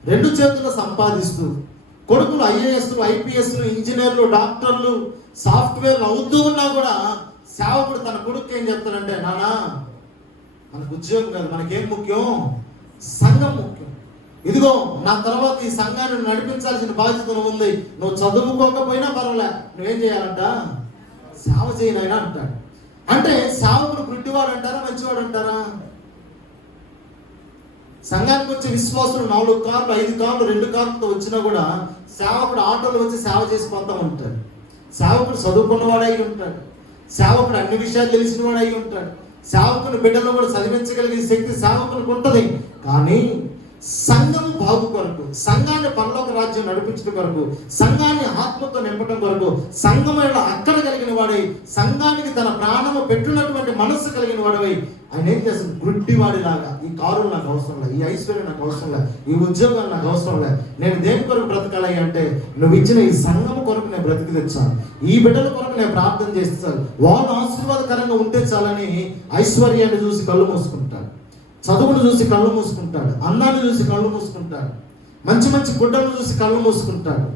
2 చేతుల్లో సంపాదిస్తూ కొడుకులు ఐఏఎస్లు, ఐపీఎస్లు, ఇంజనీర్లు, డాక్టర్లు, సాఫ్ట్వేర్లు అవుతూ ఉన్నా కూడా సేవకుడు తన కొడుకు ఏం చెప్తాడంటే, నానా మనకు ఉద్యోగం కాదు, మనకేం ముఖ్యం, సంఘం ముఖ్యం. ఇదిగో నా తర్వాత ఈ సంఘాన్ని నడిపించాల్సిన బాధ్యత ఉంది, నువ్వు చదువుకోకపోయినా పర్వాలే, నువ్వేం చేయాలంట, సేవ చేయనైనా అంటాడు. అంటే సేవకుడు గుడ్డివాడు అంటారా, మంచివాడు అంటారా? సంఘానికి వచ్చే విశ్వాసులు 4 కార్లు 5 కార్లు 2 కార్లతో వచ్చినా కూడా సేవకుడు ఆటోలో వచ్చి సేవ చేసి పోతా ఉంటాడు. సేవకుడు చదువుకున్నవాడు అయి ఉంటాడు, సేవకుడు అన్ని విషయాలు తెలిసిన వాడు అయి ఉంటాడు, సేవకుని బిడ్డలో కూడా చదివించగలిగే శక్తి సేవకునికి ఉంటుంది. కానీ సంఘం బాగు కొరకు, సంఘాన్ని పరలోక రాజ్యం నడిపించడం కొరకు, సంఘాన్ని ఆత్మతో నింపడం కొరకు, సంఘంలో అక్కడ కలిగిన వాడై, సంఘానికి తన ప్రాణము పెట్టున్నటువంటి మనస్సు కలిగిన వాడవై ఆయన ఏం చేస్తాడు, గుడ్డివాడిలాగా ఈ కారులు నాకు అవసరం లేదు, ఈ ఐశ్వర్యం నాకు అవసరం లేదు, ఈ ఉద్యోగాలు నాకు అవసరం లేదు, నేను దేని కొరకు బ్రతకాలి అంటే, నువ్వు ఇచ్చిన ఈ సంఘం కొరకు నేను బ్రతికి తెచ్చాను, ఈ బిడ్డల కొరకు నేను ప్రార్థన చేస్తాను, వాళ్ళు ఆశీర్వాదకరంగా ఉంటే చాలని ఐశ్వర్యాన్ని చూసి కళ్ళు మూసుకుంటాడు, చదువును చూసి కళ్ళు మూసుకుంటాడు, అన్నాన్ని చూసి కళ్ళు మూసుకుంటాడు, మంచి మంచి గుడ్డలను చూసి కళ్ళు మూసుకుంటాడు.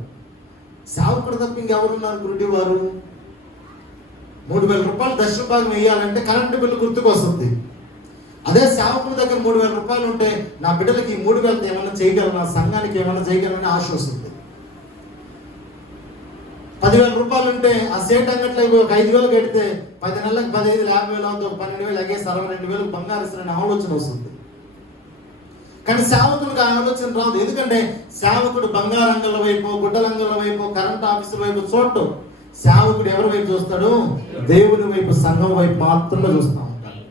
సేవకుడు తప్ప ఇంకెవరున్నారు గురుడివారు? 3000 రూపాయలు దశమ భాగం వేయాలంటే కరెంటు బిల్లు గుర్తుకు వస్తుంది. అదే సేవకుడి దగ్గర 3000 రూపాయలు ఉంటే నా బిడ్డలకి ఈ 3000 ఏమైనా చేయగలను, నా సంఘానికి ఏమైనా చేయగలనని ఆశ వస్తుంది. 10,000 రూపాయలు ఉంటే ఆ సేట్ అంగట్లో ఒక 5,000 కడితే 10 నెలలకు 15,000 50,000 అవుతుంది, 12,000 అగేసి 62,000 బంగారు ఇస్తున్న ఆలోచన వస్తుంది. కానీ సేవకుడికి ఆ ఆలోచన రాదు. ఎందుకంటే సేవకుడు బంగారంగల వైపు, గుడ్డలంగల వైపు, కరెంట్ ఆఫీసుల వైపు చూడటం. సేవకుడు ఎవరి వైపు చూస్తాడు? దేవుని వైపు, సంఘం వైపు మాత్రమే చూస్తూ ఉంటాడు.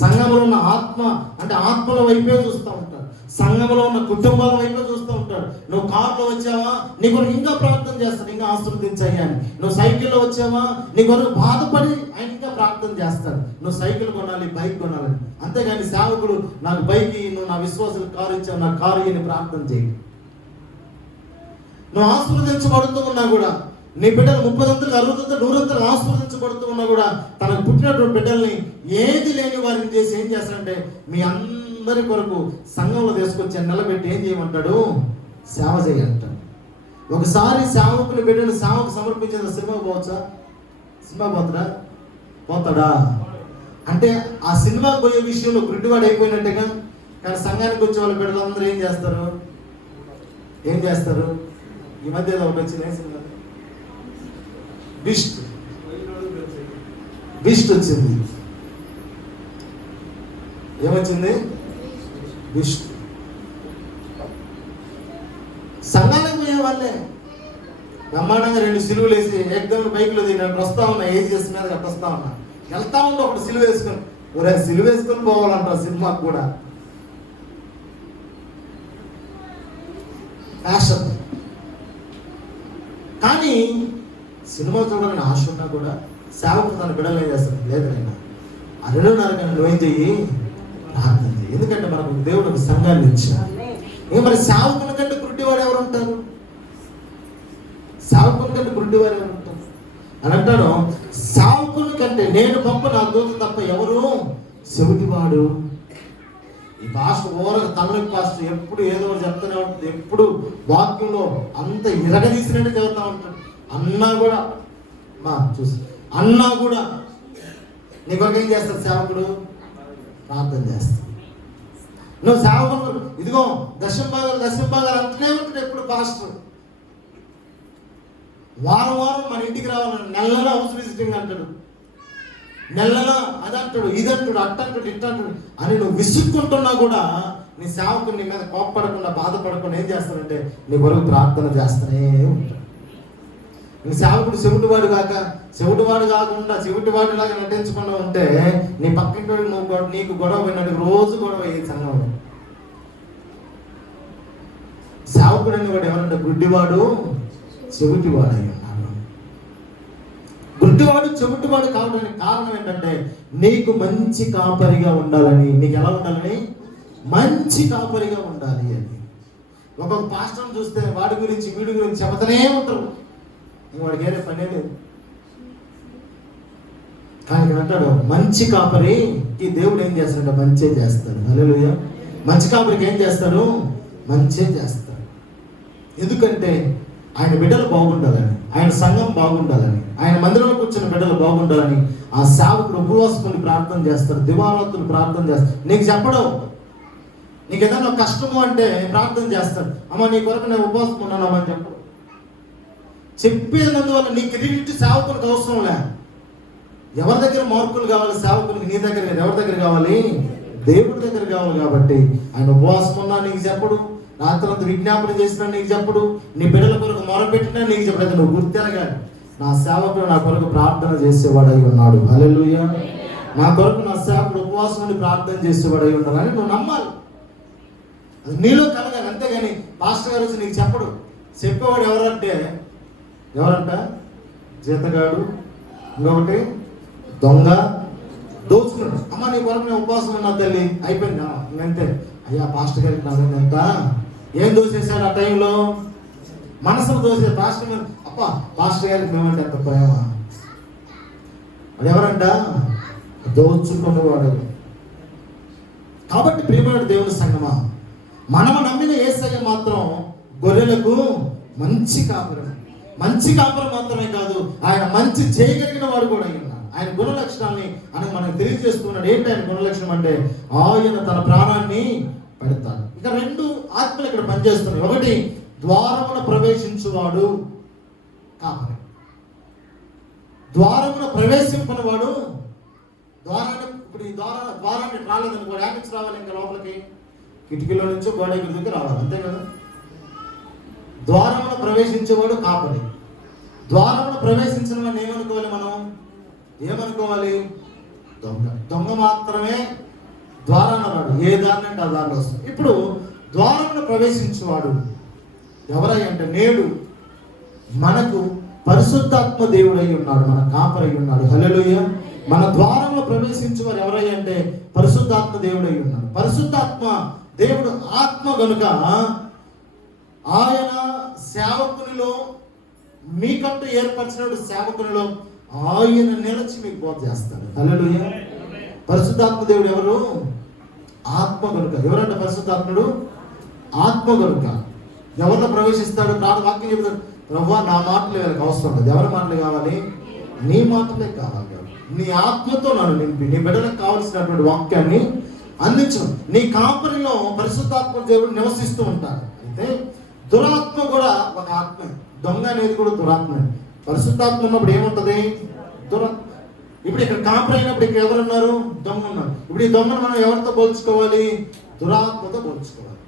సంఘంలో ఉన్న ఆత్మ అంటే ఆత్మల వైపే చూస్తూ ఉంటాడు, సంఘంలో ఉన్న కుటుంబాల వైపే చూస్తూ ఉంటాడు. నువ్వు కార్లో వచ్చావా, నీ కొరకు ఇంకా ప్రార్థన చేస్తాడు, ఇంకా ఆశీర్వదించాయి అని. నువ్వు సైకిల్లో వచ్చావా, నీ కొరకు బాధపడి ఆయన ఇంకా ప్రార్థన చేస్తాడు, నువ్వు సైకిల్ కొనాలి, బైక్ కొనాలని. అంతేగాని సేవకుడు నాకు బైక్, నువ్వు నా విశ్వాసులు కారు ఇచ్చావు, నా కారు ఇని ప్రార్థన చేయి. నువ్వు ఆశీర్వదించబడుతూ ఉన్నా కూడా, నీ బిడ్డలు 30 60 100 ఆశీర్వదించబడుతూ ఉన్నా కూడా, తనకు పుట్టినటువంటి బిడ్డల్ని ఏది లేని వారిని చేసి ఏం చేస్తాడంటే, మీ అందరి కొరకు సంఘంలో తీసుకొచ్చి నిలబెట్టి ఏం చేయమంటాడు? సేవ చేయంటాడు. ఒకసారి సేవకుని బిడ్డను సేవకు సమర్పించిన సినిమా పోవచ్చా? సినిమా పోతాడా? అంటే ఆ సినిమాకి పోయే విషయంలో గుడ్డివాడు అయిపోయినట్టుగా. కానీ సంఘానికి వచ్చే వాళ్ళ బిడ్డలందరూ ఏం చేస్తారు? ఈ మధ్య ఒకటి వచ్చింది, ఏ సినిమా? బిస్ట్ వచ్చింది. ఏమొచ్చింది? బిస్ట్. సంఘాలకు పోయే వాళ్ళే బ్రహ్మాండంగా 2 సిలువలు వేసి ఏకదమ్ బైక్లో నేను వస్తా ఉన్నా, ఏం చేస్తున్నా అట్లా వస్తా ఉన్నా, వెళ్తా ఉంటే ఒకటి సిలువ వేసుకొని, సిలువ వేసుకొని పోవాలంటారు సినిమాకు కూడా. ఫ్యాషన్. కానీ సినిమా చూడాలని ఆశ ఉన్నా కూడా సేవకు తన బిడ్డలు ఏం చేస్తాడు? లేదు నేను 2:30 గంటలు నువ్వేం చెయ్యి, ప్రార్థన చెయ్యి. ఎందుకంటే మనకు దేవుడు ఒక సంఘాన్ని ఇచ్చాడు. మరి సేవకుని కంటే గుడ్డివాడు ఎవరు ఉంటారు? సేవకుని కంటే గుడ్డివాడు ఎవరు ఉంటారు అని అంటాడు. సేవకుని కంటే నేను పంప నా దూత తప్ప ఎవరు చెవిటివాడు. ఈ భాష తమిళ భాష ఎప్పుడు ఏదో చెప్తూనే ఉంటుంది, ఎప్పుడు వాక్యంలో అంత ఇరగదీసినట్టు చెబుతూ ఉంటాడు. అన్నా కూడా మా చూసి అన్నా కూడా నీ కొరకు ఏం చేస్తాడు సేవకుడు? ప్రార్థన చేస్తాడు. నువ్వు సేవకుడు ఇదిగో దశంభాగాలు అంటూనే ఉంటాడు ఎప్పుడు పాస్టర్. వారం మన ఇంటికి రావాలని నెలలో హౌస్ విజిటింగ్ అంటాడు, నెలలో అది అంటాడు, ఇది అంటాడు, అట్టంటాడు, ఇట్టంటాడు అని నువ్వు విసుక్కుంటున్నా కూడా నీ సేవకుడు నీ మీద కోప్పడకుండా బాధపడకుండా ఏం చేస్తాడంటే నీ కొరకు ప్రార్థన చేస్తూనే ఉంటాడు. నీ సేవకుడు చెవిటివాడు కాకుండా చెవిటివాడిలాగా నటించకుండా ఉంటే నీ పక్కింటి నువ్వు నీకు గొడవ విన్నాడు, రోజు గొడవ అయ్యే సంఘంలో. సేవకుడు అనేవాడు ఎవరంటే గుడ్డివాడు చెవిటివాడు అయి ఉన్నాడు. గుడ్డివాడు చెవిటివాడు కావడానికి కారణం ఏంటంటే నీకు మంచి కాపరిగా ఉండాలని. నీకు ఎలా ఉండాలని? మంచి కాపరిగా ఉండాలి అని. ఒక్కొక్క పాస్టర్ని చూస్తే వాడి గురించి వీడి గురించి చెబుతూనే ఉంటారు, వాడికి ఏదే పనే లేదు. కానీ ఇక్కడ అంటాడు మంచి కాపరికి దేవుడు ఏం చేస్తాడంటే మంచే చేస్తాడు. హల్లెలూయా. మంచి కాపరికి ఏం చేస్తాడు? మంచే చేస్తాడు. ఎందుకంటే ఆయన బిడ్డలు బాగుండాలని, ఆయన సంఘం బాగుండాలని, ఆయన మందిరంలో కూర్చున్న బిడ్డలు బాగుండాలని ఆ సేవకుడు ఉపవాసకుని ప్రార్థన చేస్తాడు, దివారాత్రులు ప్రార్థన చేస్తాడు. నీకు చెప్పడం, నీకు ఏదైనా కష్టము అంటే ప్రార్థన చేస్తాడు. అమ్మ నీ కొరకు నేను ఉపవాసం ఉన్నానమ్మని చెప్పడు. చెప్పేందువల్ల నీ క్రెడిట్ సేవకునికి అవసరం లే. ఎవరి దగ్గర మార్కులు కావాలి సేవకునికి? నీ దగ్గర. ఎవరి దగ్గర కావాలి? దేవుడి దగ్గర కావాలి. కాబట్టి ఆయన ఉపవాసం ఉన్నా నీకు చెప్పడు, రాత్రంతా విజ్ఞాపన చేసినా నీకు చెప్పడు, నీ బిడ్డల కొరకు మొరపెట్టినా నీకు చెప్పలేదు. నువ్వు గుర్తెరగాలి, నా సేవకుడు నా కొరకు ప్రార్థన చేసేవాడై ఉన్నాడు. హల్లెలూయా. నా కొరకు నా సేవకుడు ఉపవాసం ఉండి ప్రార్థన చేసేవాడై ఉండాలని నువ్వు నమ్మాలి. అది నీలో కలగాలి. అంతేగాని పాస్టర్ గారు వచ్చి నీకు చెప్పడు. చెప్పేవాడు ఎవరంట? జీతగాడు, ఇంకొకటి దొంగ, దోచుకున్నాడు. అమ్మ నీ కొరకు నేను ఉపవాసం ఉన్నా తల్లి, అయిపోయిందా ఇంకంతే. అయ్యా పాస్టర్ గారికి నాది ఎంత ఏం దోచేశాడు ఆ టైంలో? మనసును దోసే పాస్టర్ గారు. అప్ప పాస్టర్ గారికి మేమంటే ఎంత ప్రేమ. అది ఎవరంట? దోచుకున్నవాడు. కాబట్టి ప్రియమైన దేవుని సంగమా, మనము నమ్మిన యేసయ్య మాత్రం గొర్రెలకు మంచి కాపురం. మంచి కాపురం మాత్రమే కాదు, ఆయన మంచి చేయగలిగిన వాడు కూడా ఉన్నాడు. ఆయన గుణ లక్షణాన్ని మనకు తెలియజేస్తున్నాడు. ఏంటి ఆయన గుణ లక్షణం అంటే ఆయన తన ప్రాణాన్ని పెడతాడు. ఇక రెండు ఆత్మలు ఇక్కడ పనిచేస్తున్నాయి. ఒకటి ద్వారమున ప్రవేశించువాడు కాపరి. ద్వారమున ప్రవేశింపనివాడు ద్వారాన్ని. ఇప్పుడు ఈ ద్వారాన్ని రాలేదనుకో, యాక్స్ రావాలి ఇంకా లోపలికి, కిటికీలో నుంచి గోడ ఎగురికి రావాలి, అంతే కదా. ద్వారమున ప్రవేశించేవాడు కాపరి. ద్వారమున ప్రవేశించిన వాడిని ఏమనుకోవాలి మనం? ఏమనుకోవాలి? దొంగ మాత్రమే ద్వారాన రాడు, ఏ దారిని అంటే ఆ దారిలో వస్తుంది. ఇప్పుడు ద్వారమున ప్రవేశించేవాడు ఎవరై అంటే నేడు మనకు పరిశుద్ధాత్మ దేవుడై ఉన్నాడు, మన కాపరై ఉన్నాడు. హల్లెలూయా. మన ద్వారంలో ప్రవేశించేవారు ఎవరై అంటే పరిశుద్ధాత్మ దేవుడై ఉన్నాడు. పరిశుద్ధాత్మ దేవుడు ఆత్మ గనుక ఆయన సేవకునిలో, మీకంటూ ఏర్పరిచిన సేవకునిలో ఆయన నిలిచి మీకు బోధ చేస్తాడు. హల్లెలూయా. పరిశుద్ధాత్మ దేవుడు ఎవరు? ఆత్మ గనుక. ఎవరంటే పరిశుద్ధాత్ముడు? ఆత్మ గనుక. ఎవరిలో ప్రవేశిస్తాడు? వాక్యం చెబుతాడు, ప్రభువా నా మాటలు వీళ్ళకి అవసరం లేదు. ఎవరి మాటలు కావాలి? నీ మాటలే కావాలి. నీ ఆత్మతో నన్ను నింపి నీ బిడ్డలకు కావలసినటువంటి వాక్యాన్ని అందించు. నీ కాపరిలో పరిశుద్ధాత్మ దేవుడు నివసిస్తూ ఉంటాడు. అయితే దురాత్మ కూడా ఒక ఆత్మ. దొంగ అనేది కూడా దురాత్మ. పరిశుద్ధాత్మ ఉన్నప్పుడు ఏముంటది? దురాత్మ. ఇప్పుడు ఇక్కడ కాపరి అయినప్పుడు ఇక్కడ ఎవరున్నారు? దొంగ ఉన్నారు. ఇప్పుడు ఈ దొంగను మనం ఎవరితో పోల్చుకోవాలి? దురాత్మతో పోల్చుకోవాలి.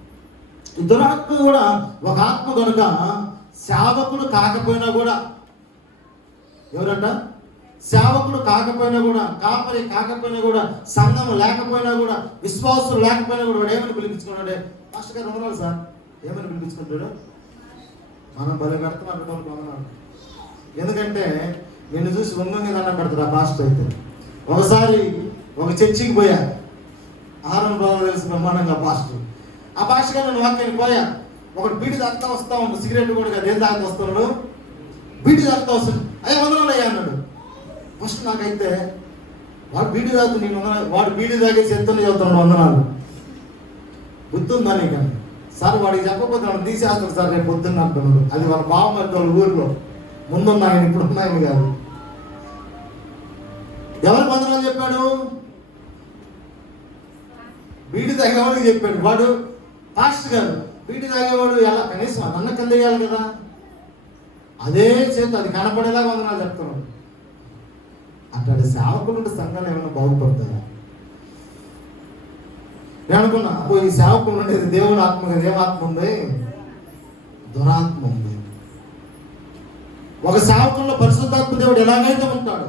ఈ దురాత్మ కూడా ఒక ఆత్మ కనుక సేవకుడు కాకపోయినా కూడా, ఎవరంట? సేవకుడు కాకపోయినా కూడా, కాపరి కాకపోయినా కూడా, సంఘం లేకపోయినా కూడా, విశ్వాసులు లేకపోయినా కూడా వాడు ఏమని పిలిపించుకున్నాడే? పాస్టర్ గారు వందనాలు సార్, ఏమని పిలిపించుకుంటాడు? మనం బలి పెడతాం అన్నటువంటి వందనాలు. ఎందుకంటే నిన్ను చూసి వంగంగా దండం పెడతాడు ఆ పాస్టర్. అయితే ఒకసారి ఒక చర్చికి పోయా, ఆరోన్ బాబు తెలిసి బ్రహ్మాండంగా పాస్టర్. ఆ పాస్టర్ గారు నేను వాక్యానికి పోయా, ఒకటి బీడి తాగుతా వస్తా ఉన్నాడు, సిగరెట్ కూడా కాదు, ఏం తాగుతూ వస్తున్నాడు, బీడి తాగుతా వస్తున్నాడు. అయ్యా వందనాలు అయ్యా అన్నాడు. ఫస్ట్ నాకైతే వాడు బీడి తాగుతూ నేను వందనాలు, వాడు బీడి తాగేసి ఎంతో చదువుతున్నాడు వందనాలు. గుర్తుందా నీకు? సార్ వాడికి చెప్పకపోతే వాడు తీసేస్తాడు సార్ రేపు పొద్దున్న అంటున్నాడు. అది వాళ్ళ బావమరి వాళ్ళ ఊరిలో ముందున్నాయని ఇప్పుడు ఉన్నాయని కాదు. ఎవరికి వందనాలు చెప్పాడు? బీడి తాగేవాడికి చెప్పాడు. వాడు పాస్టర్ గారు బీడి తాగేవాడు ఎలా కనీసం అన్న కింద వేయాలి కదా, అదే చేతి అది కనపడేలాగా వందనాలు చెప్తున్నాడు. అట్లాంటి సేవకులు ఉంటే సంఘాలు ఏమైనా బాగుపడతాయా? నేను అనుకున్నా, ఈ సేవకులు ఉండేది దేవుడు ఆత్మ కదా, ఏమాత్మ ఉంది? దురాత్మ ఉంది. ఒక సేవకుల్లో పరిశుద్ధాత్మ దేవుడు ఎలాగైతే ఉంటాడు,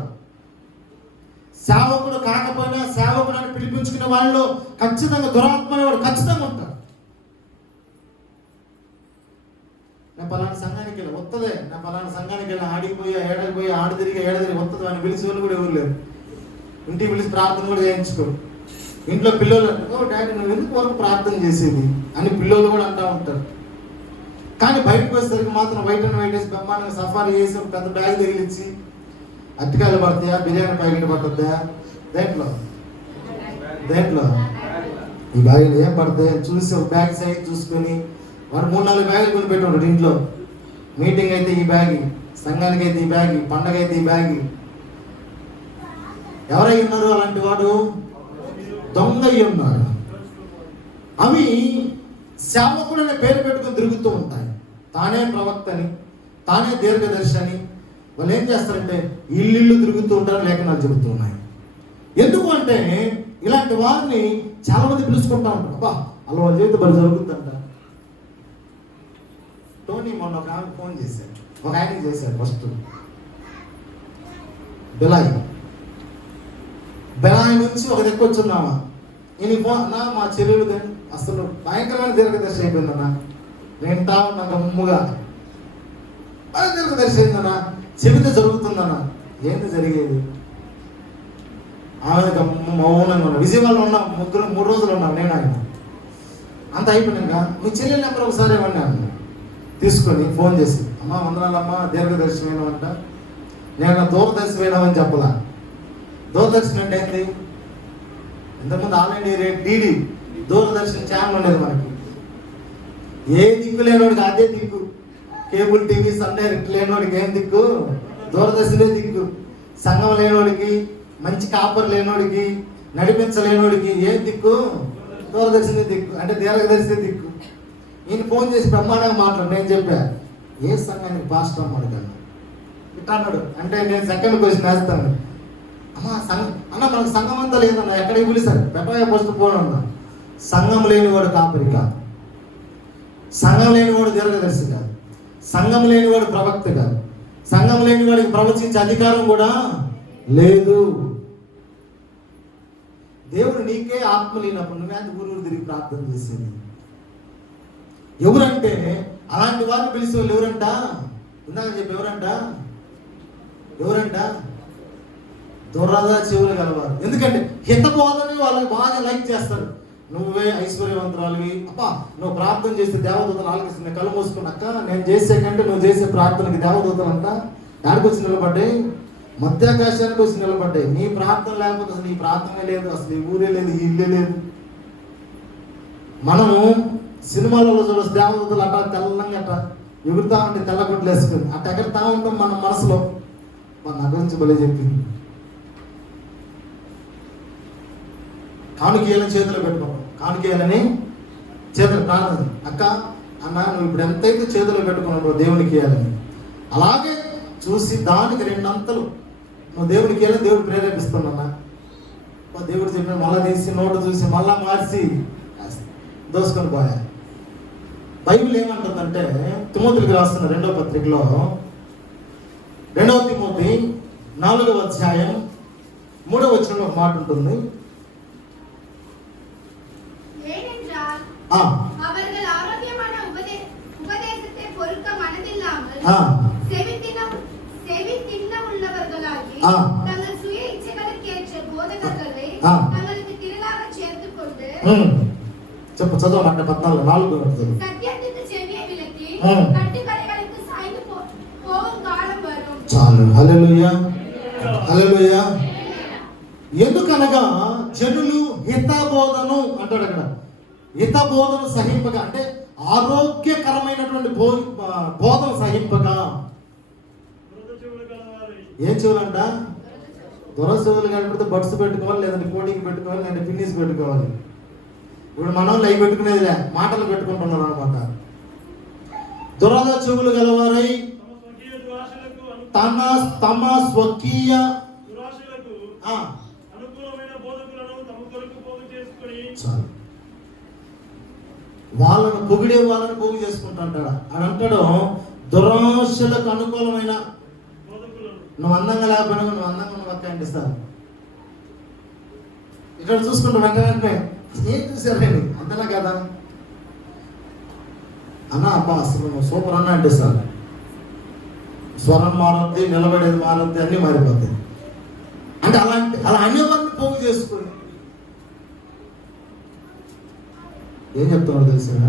సేవకుడు కాకపోయినా సేవకుడు అని పిలిపించుకునే వాళ్ళు ఖచ్చితంగా దురాత్మ అనేవాడు ఖచ్చితంగా ఉంటాడు. నేను పలానా సంఘానికి వెళ్ళి వస్తుంది, నా పలానా సంఘానికి వెళ్ళి ఆడిపోయి ఏడకపోయి ఆడి తిరిగి ఏడ తిరిగి వస్తుంది అని పిలిచి వాళ్ళు కూడా ఎవరు లేరు. ఇంటికి పిలిచి ప్రార్థన కూడా చేయించుకోరు. ఇంట్లో పిల్లలు ఓ డాడీ నువ్వు ఎందుకు వరకు ప్రార్థన చేసేది అని పిల్లలు కూడా అంటూ ఉంటారు. కానీ బయటకు వచ్చేసరికి మాత్రం వైట్ అండ్ వైట్ వేసి బ్రహ్మాండంగా సఫారీ చేసి ఒక పెద్ద బ్యాగ్ తగిలించి అరటికాయలు పడతాయా, బిర్యానీ ప్యాకెట్ పడుతుందా, దేంట్లో ఈ బ్యాగులు ఏం పడతాయి చూసి ఒక బ్యాగ్ సైజ్ చూసుకొని వాడు 3-4 బ్యాగులు కొని పెట్టుకుంటాడు ఇంట్లో. మీటింగ్ అయితే ఈ బ్యాగ్, సంఘానికి అయితే ఈ బ్యాగ్, పండగ అయితే ఈ బ్యాగ్. ఎవరై ఉన్నారు అలాంటి వాడు? దొంగ అయి ఉన్నాడు. అవి సేవకుడు అనే పేరు పెట్టుకుని తిరుగుతూ ఉంటాయి. తానే ప్రవక్తని, తానే దీర్ఘదర్శి అని. వాళ్ళు ఏం చేస్తారంటే ఇల్లు తిరుగుతూ ఉంటారు, లేఖనాలు చెబుతూ ఉన్నాయి. ఎందుకు అంటే ఇలాంటి వారిని చాలా మంది పిలుచుకుంటా ఉంటారు. అబ్బా అలా వాళ్ళ జీవితం బలి జరుగుతుందంట. టోనీ మొన్న ఒక ఆమె ఫోన్ చేశాడు, ఒక ఆయనకి చేశాడు. ఫస్ట్ బెలాయి నుంచి ఒక దిక్కు వచ్చిందామా, నేను నా మా చెల్లెలు అసలు భయంకరమైన దీర్ఘదర్శి అయిపోయిందన్నా. వింటా ఉన్నా గమ్ముగా, దీర్ఘదర్శి అయిందన్నా, చెబితే జరుగుతుందన్నా. ఏంది జరిగేది? ఆమె మౌనంగా ఉన్నా. విజయవాడలో ఉన్నాం, 3 రోజులు ఉన్నాం నేను ఆయన. అంత అయిపోయినాక మీ చెల్లెల నెంబర్ ఒకసారి ఇవ్వండి అన్న. తీసుకొని ఫోన్ చేసి, అమ్మ వందనాలమ్మా, దీర్ఘదర్శి వేయమంట. నేను దూరదర్శి వేయమని చెప్పలా. దూరదర్శన్ అంటే ఏంటి? ఇంతకుముందు all India DD Doordarshan channel ఉండేది మనకి. ఏ దిక్కు లేనివాడికి అదే దిక్కు. కేబుల్ టీవీ సండే లేనివాడికి ఏం దిక్కు? దూరదర్శనే దిక్కు. సంఘం లేనివాడికి, మంచి కాపర్ లేనివాడికి, నడిపించలేనివాడికి ఏం దిక్కు? దూరదర్శనే దిక్కు. అంటే దీర్ఘదర్శనే దిక్కు. ఈయన ఫోన్ చేసి బ్రహ్మాండంగా మాట్లాడు. నేను చెప్పా, ఏ సంఘానికి పాస్టర్ అమ్మాడు కన్నా ఇట్లా అన్నాడు. అంటే నేను సెకండ్ క్వశ్చన్ వేస్తాను, అన్న మనకు సంఘం అంతా లేదన్నా, ఎక్కడికి పిలిచారు? పెట్టగా పోస్ట్ పోను అన్నా. సంఘం లేనివాడు కాపరి కాదు, సంఘం లేనివాడు దీర్ఘదర్శి కాదు, సంఘం లేనివాడు ప్రవక్త కాదు, సంఘం లేనివాడికి ప్రవచించే అధికారం కూడా లేదు. దేవుడు నీకే ఆత్మ లేనప్పుడు నువ్వే ఊరు తిరిగి ప్రార్థన చేసేది. ఎవరంటే అలాంటి వారిని పిలిచే వాళ్ళు ఎవరంట? ఇందాక చెప్పి ఎవరంట? దురద చెవులు గలవారు. ఎందుకంటే హితబోధని వాళ్ళకి బాగా లైక్ చేస్తారు. నువ్వే ఐశ్వర్యవంతురాలివి, అప్పా నువ్వు ప్రార్థన చేస్తే దేవదూతలు ఆలకిస్తుంది. కళ్ళు మూసుకున్నాక నేను చేసే కంటే నువ్వు చేసే ప్రార్థనకి దేవదూతలు అంట ఎక్కడికి వచ్చి నిలబడ్డాయి? మధ్యాకాశానికి వచ్చి నిలబడ్డాయి. నీ ప్రార్థన లేకపోతే అసలు నీ ప్రార్థనే లేదు, అసలు ఈ ఊరే లేదు, ఈ ఇల్లే లేదు. మనము సినిమాలలో చూడొచ్చు, దేవదూతలు అట్లా తెల్లంగా అట్లా ఎగురుతా ఉంటే తెల్లగుడ్లు వేసుకుని అట్ట ఎగరుతా ఉంటాం మన మనసులో. నా గురించి భలే చెప్పింది. కానుకేయాలని చేతులు పెట్టుకోవడం, కానుకేయాలని చేతులు ప్రార్థన. అక్క అన్న నువ్వు ఇప్పుడు ఎంతైతే చేతులు పెట్టుకున్నావు దేవునికి వేయాలని, అలాగే చూసి దానికి 2 అంతలు నువ్వు దేవునికి వేయాలని దేవుడు ప్రేరేపిస్తున్నా. దేవుడు చెప్పిన మళ్ళా తీసి నోటు చూసి మళ్ళా మార్చి దోసుకొని పోయా. బైబిల్ ఏమంటుందంటే తిమోతికి రాస్తున్న 2వ పత్రికలో 2వ తిమోతి 4వ అధ్యాయం 3వ వచనంలో ఒక మాట ఉంటుంది. அவர்கள் ஆரோக்கியமான உபதேசத்தை பொறுக்க மனதில்லாமல் செவி தின்ன உள்ளவர்களாகி தங்கள் சுய இச்சைகளுக்கேற்ற போதகர்களை தங்களுக்கு திரளாக சேர்த்துக் கொண்டு చదవమంట 14 సత్యానికి చెవిயை విలకి కట్టుకథలకు సాய்ந்து పోవం కాలం వரும். చాలు. హల్లెలూయా, హల్లెలూయా. ఎందుకనగా జనులు హితబోధను అంటాడు అక్కడ. హితబోధను సహింపగా అంటే ఆరోగ్యకరమైనటువంటి బోధన సహింపగా. ఏం చెవులంట? దురసవులు కనపడితే బడ్స్ పెట్టుకోవాలి, లేదంటే కోటింగ్ పెట్టుకోవాలి, లేదంటే పిన్నిస్ పెట్టుకోవాలి. ఇప్పుడు మనం లైవ్ పెట్టుకునేదిలే, మాటలు పెట్టుకుంటున్నారు అనమాట. దురద చెవులు గలవారై తమ స్వకీయ వాళ్ళను పొగిడే వాళ్ళని పోగు చేసుకుంటాడు. అని అంటాడు దురాశలకు అనుకూలమైన. నువ్వు అందంగా లేకపోయినా నువ్వు అందంగా ఉన్న పక్క అంటిస్తారు. ఇక్కడ చూసుకుంటా వెంటనే ఏం చూసారండి అంతేనా కదా అన్న, అబ్బా అసలు నువ్వు సూపర్ అన్న అంటిస్తారు. స్వరం మారుద్ది, నిలబడేది మారుద్ది, అన్నీ మారిపోతాయి. అంటే అలా అనేవారిని పోగు చేసుకుని ఏం చెప్తున్నాడు తెలుసా?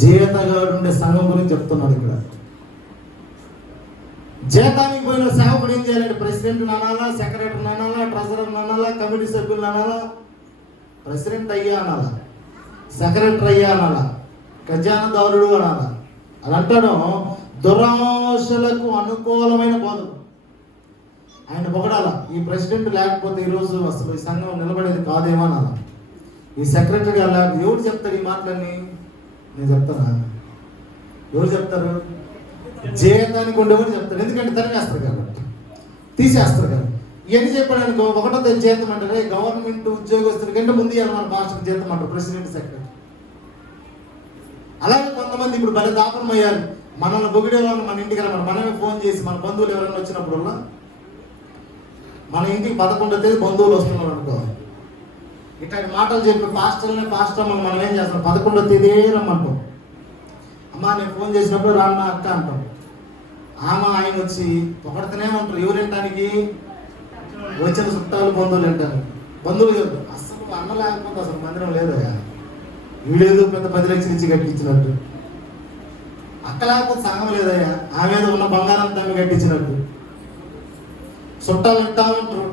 జీతగాడు ఉండే సంఘం గురించి చెప్తున్నాడు ఇక్కడ. జీతానికి పోయిన సేవకుడు ఏం చేయాలంటే ప్రెసిడెంట్ అనాలా, సెక్రటరీ అనాలా, ట్రెజరర్ అనాలా, కమిటీ సభ్యులు అనాలా? ప్రెసిడెంట్ అయ్యా అనాలా, సెక్రటరీ అయ్యా అనాలా, ఖజానాదారుడు అనాలా? అని అంటాడు దురాశలకు అనుకూలమైన బోధకు. ఆయన పొగడాల. ఈ ప్రెసిడెంట్ లేకపోతే ఈరోజు అసలు ఈ సంఘం నిలబడేది కాదేమో అనాల. ఈ సెక్రటరీ అలా ఎవరు చెప్తారు ఈ మాటలన్నీ? నేను చెప్తానా? ఎవరు చెప్తారు? జీతానికి ఉండేవాడు చెప్తారు. ఎందుకంటే తరిమేస్తారు కాబట్టి, తీసేస్తారు కాబట్టి. ఇవన్నీ చెప్పాడు అనుకో, ఒకటో జీతం అంటారు. గవర్నమెంట్ ఉద్యోగస్తుల కంటే ముందు మన భాషకు జీతం అంటారు ప్రెసిడెంట్, సెక్రటరీ. అలాగే కొంతమంది ఇప్పుడు భలే దాపనం అయ్యారు. మనల్ని పొగిడే వాళ్ళు మన ఇంటికి రమ్మని మనమే ఫోన్ చేసి, మన బంధువులు ఎవరైనా వచ్చినప్పుడల్లా, మన ఇంటికి 11వ తేదీ బంధువులు వస్తున్నారు అనుకో, ఇట్లాంటి మాటలు చెప్పి పాస్టర్ మనం ఏం చేస్తాం? 11వ తేదీ రమ్మంటాం. అమ్మా నేను ఫోన్ చేసినప్పుడు రాన్న అక్క అంటాం. ఆమె ఆయన వచ్చి పొగడుతూనే ఉంటారు. ఎవరింటానికి వచ్చిన చుట్టాలు బంధువులు అంటారు. బంధువులు కాదు, అసలు అన్న లేకపోతే అసలు మందిరం లేదయ్యా. వీడేదో పెద్ద 10 లక్షలు ఇచ్చి కట్టించినట్టు. అక్క లేకపోతే సంఘం లేదయ్యా. ఆమె మీద ఉన్న బంగారం తమ్మి కట్టించినట్టు. చుట్టాలు అంటా ఉంటారు.